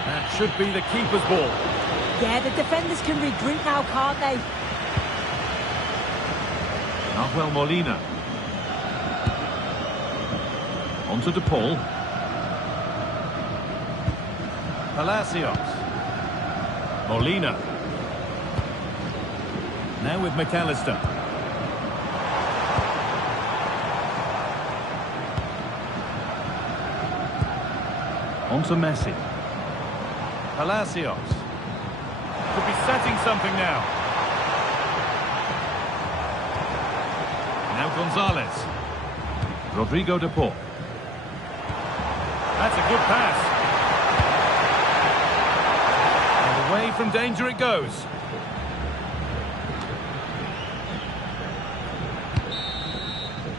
That should be the keeper's ball. Yeah, the defenders can regroup now, can't they? Molina. On to DePaul. Palacios. Molina. Now with McAllister. On to Messi. Palacios. Could be setting something now. Now Gonzalez. Rodrigo de Paul. That's a good pass. And away from danger it goes.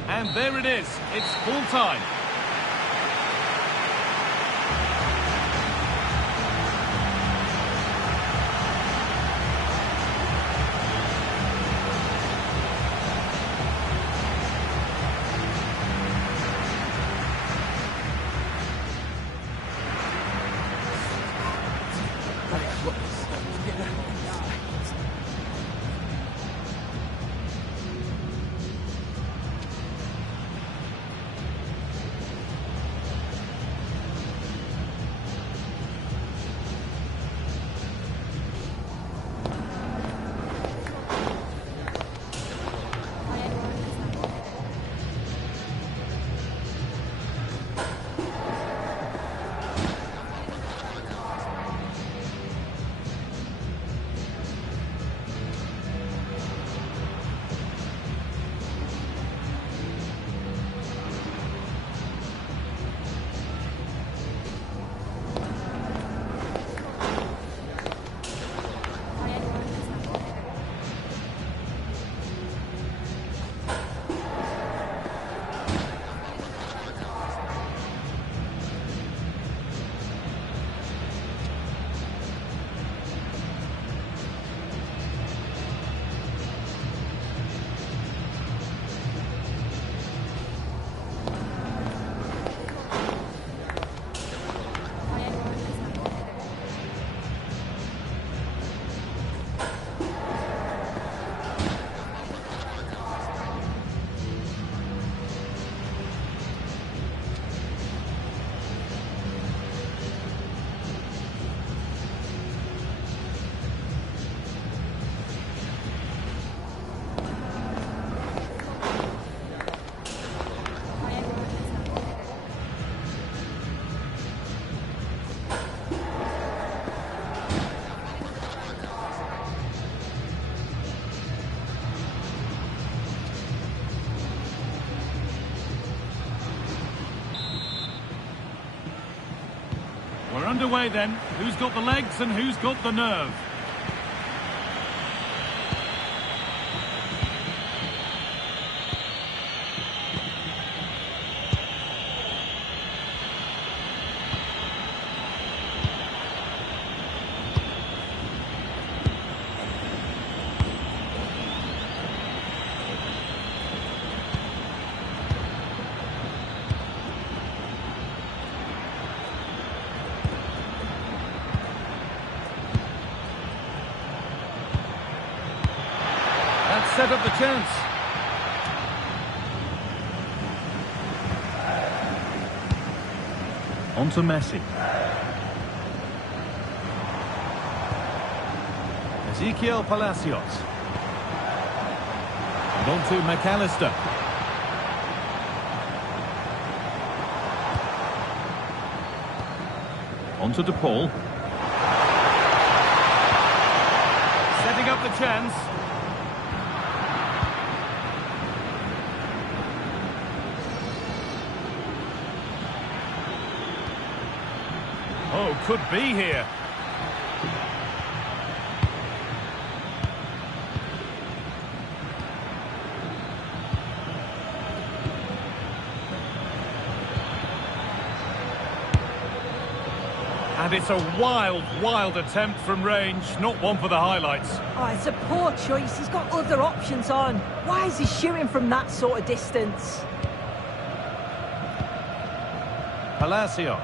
And there it is. It's full time. We're underway then. Who's got the legs and who's got the nerve? Set up the chance. On to Messi. Ezequiel Palacios. And on to McAllister. On to DePaul. Setting up the chance. Oh, could be here. And it's a wild, wild attempt from range, not one for the highlights. Oh, it's a poor choice. He's got other options on. Why is he shooting from that sort of distance? Palacios.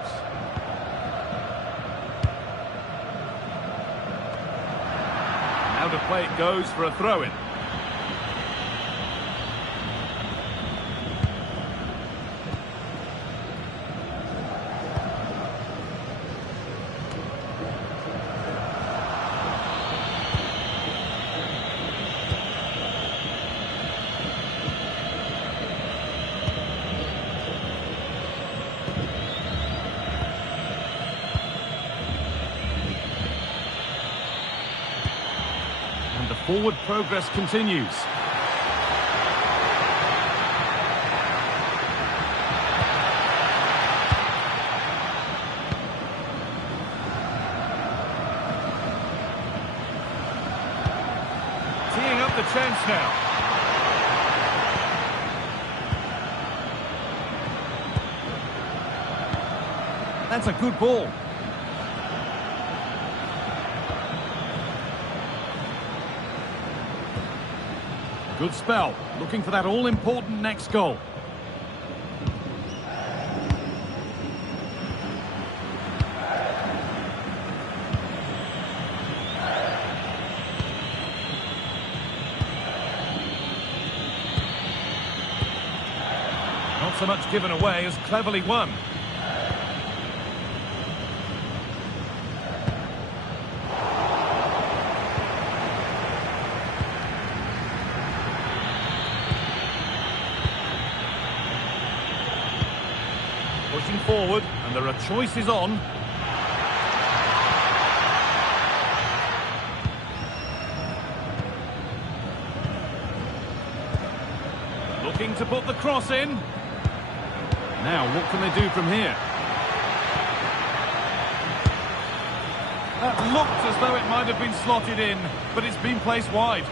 Now to play it goes for a throw-in. forward progress continues. Teeing up the chance now. That's a good ball. Good spell, looking for that all-important next goal. Not so much given away as cleverly won. Pushing forward, and there are choices on. Looking to put the cross in. Now, what can they do from here? That looked as though it might have been slotted in, but it's been placed wide.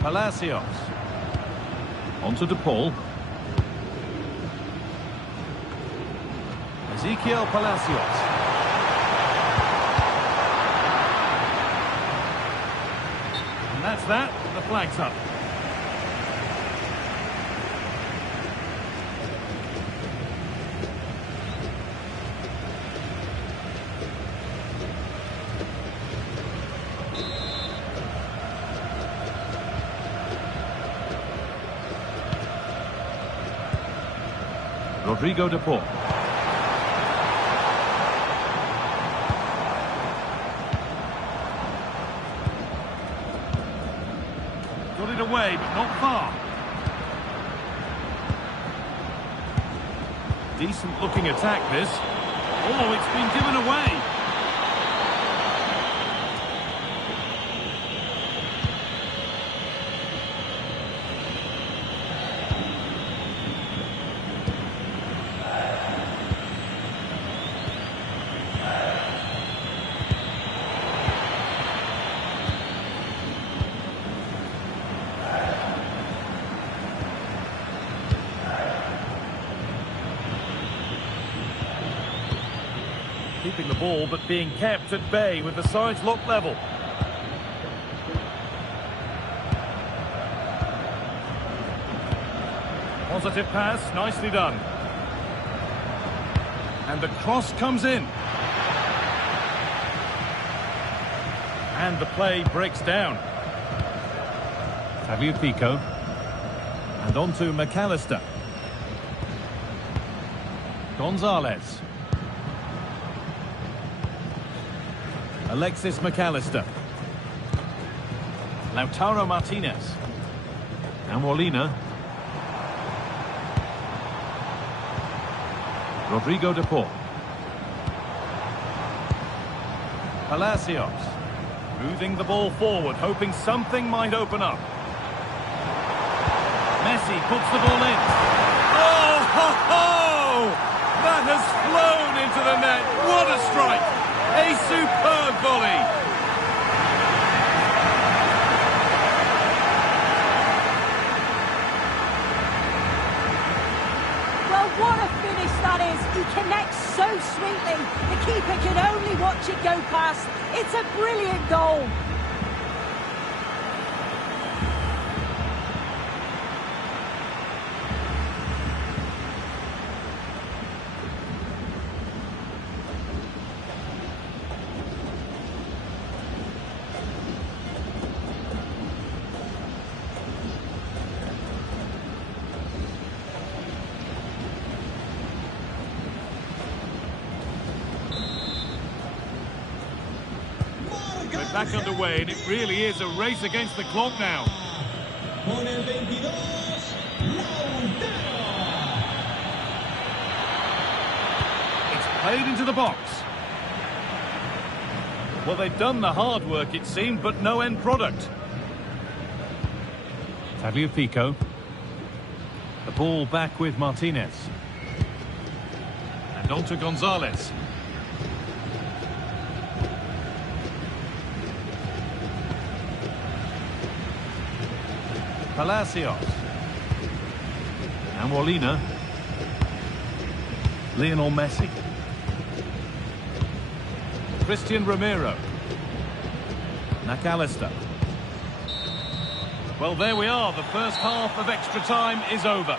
Palacios. Onto DePaul. Ezequiel Palacios. And that's that. The flag's up. Rodrigo de Paul. Got it away, but not far. Decent looking attack, this. Oh, it's been given away. Keeping the ball, but being kept at bay with the sides locked level. Positive pass, nicely done. And the cross comes in. And the play breaks down. Tagliafico. And on to McAllister. Gonzalez. Alexis McAllister. Lautaro Martinez. And Molina. Rodrigo de Paul. Palacios. Moving the ball forward, hoping something might open up. Messi puts the ball in. Oh, ho, ho! That has flown into the net. What a strike! A superb volley. Well, what a finish that is. He connects so sweetly. The keeper can only watch it go past. It's a brilliant goal. Back underway, and it really is a race against the clock now. Con el 22, Lautaro. It's played into the box. Well, they've done the hard work, it seemed, but no end product. Tagliafico. The ball back with Martinez. And on to Gonzalez. Palacios. And Molina. Lionel Messi. Christian Romero. McAllister. Well, there we are. The first half of extra time is over.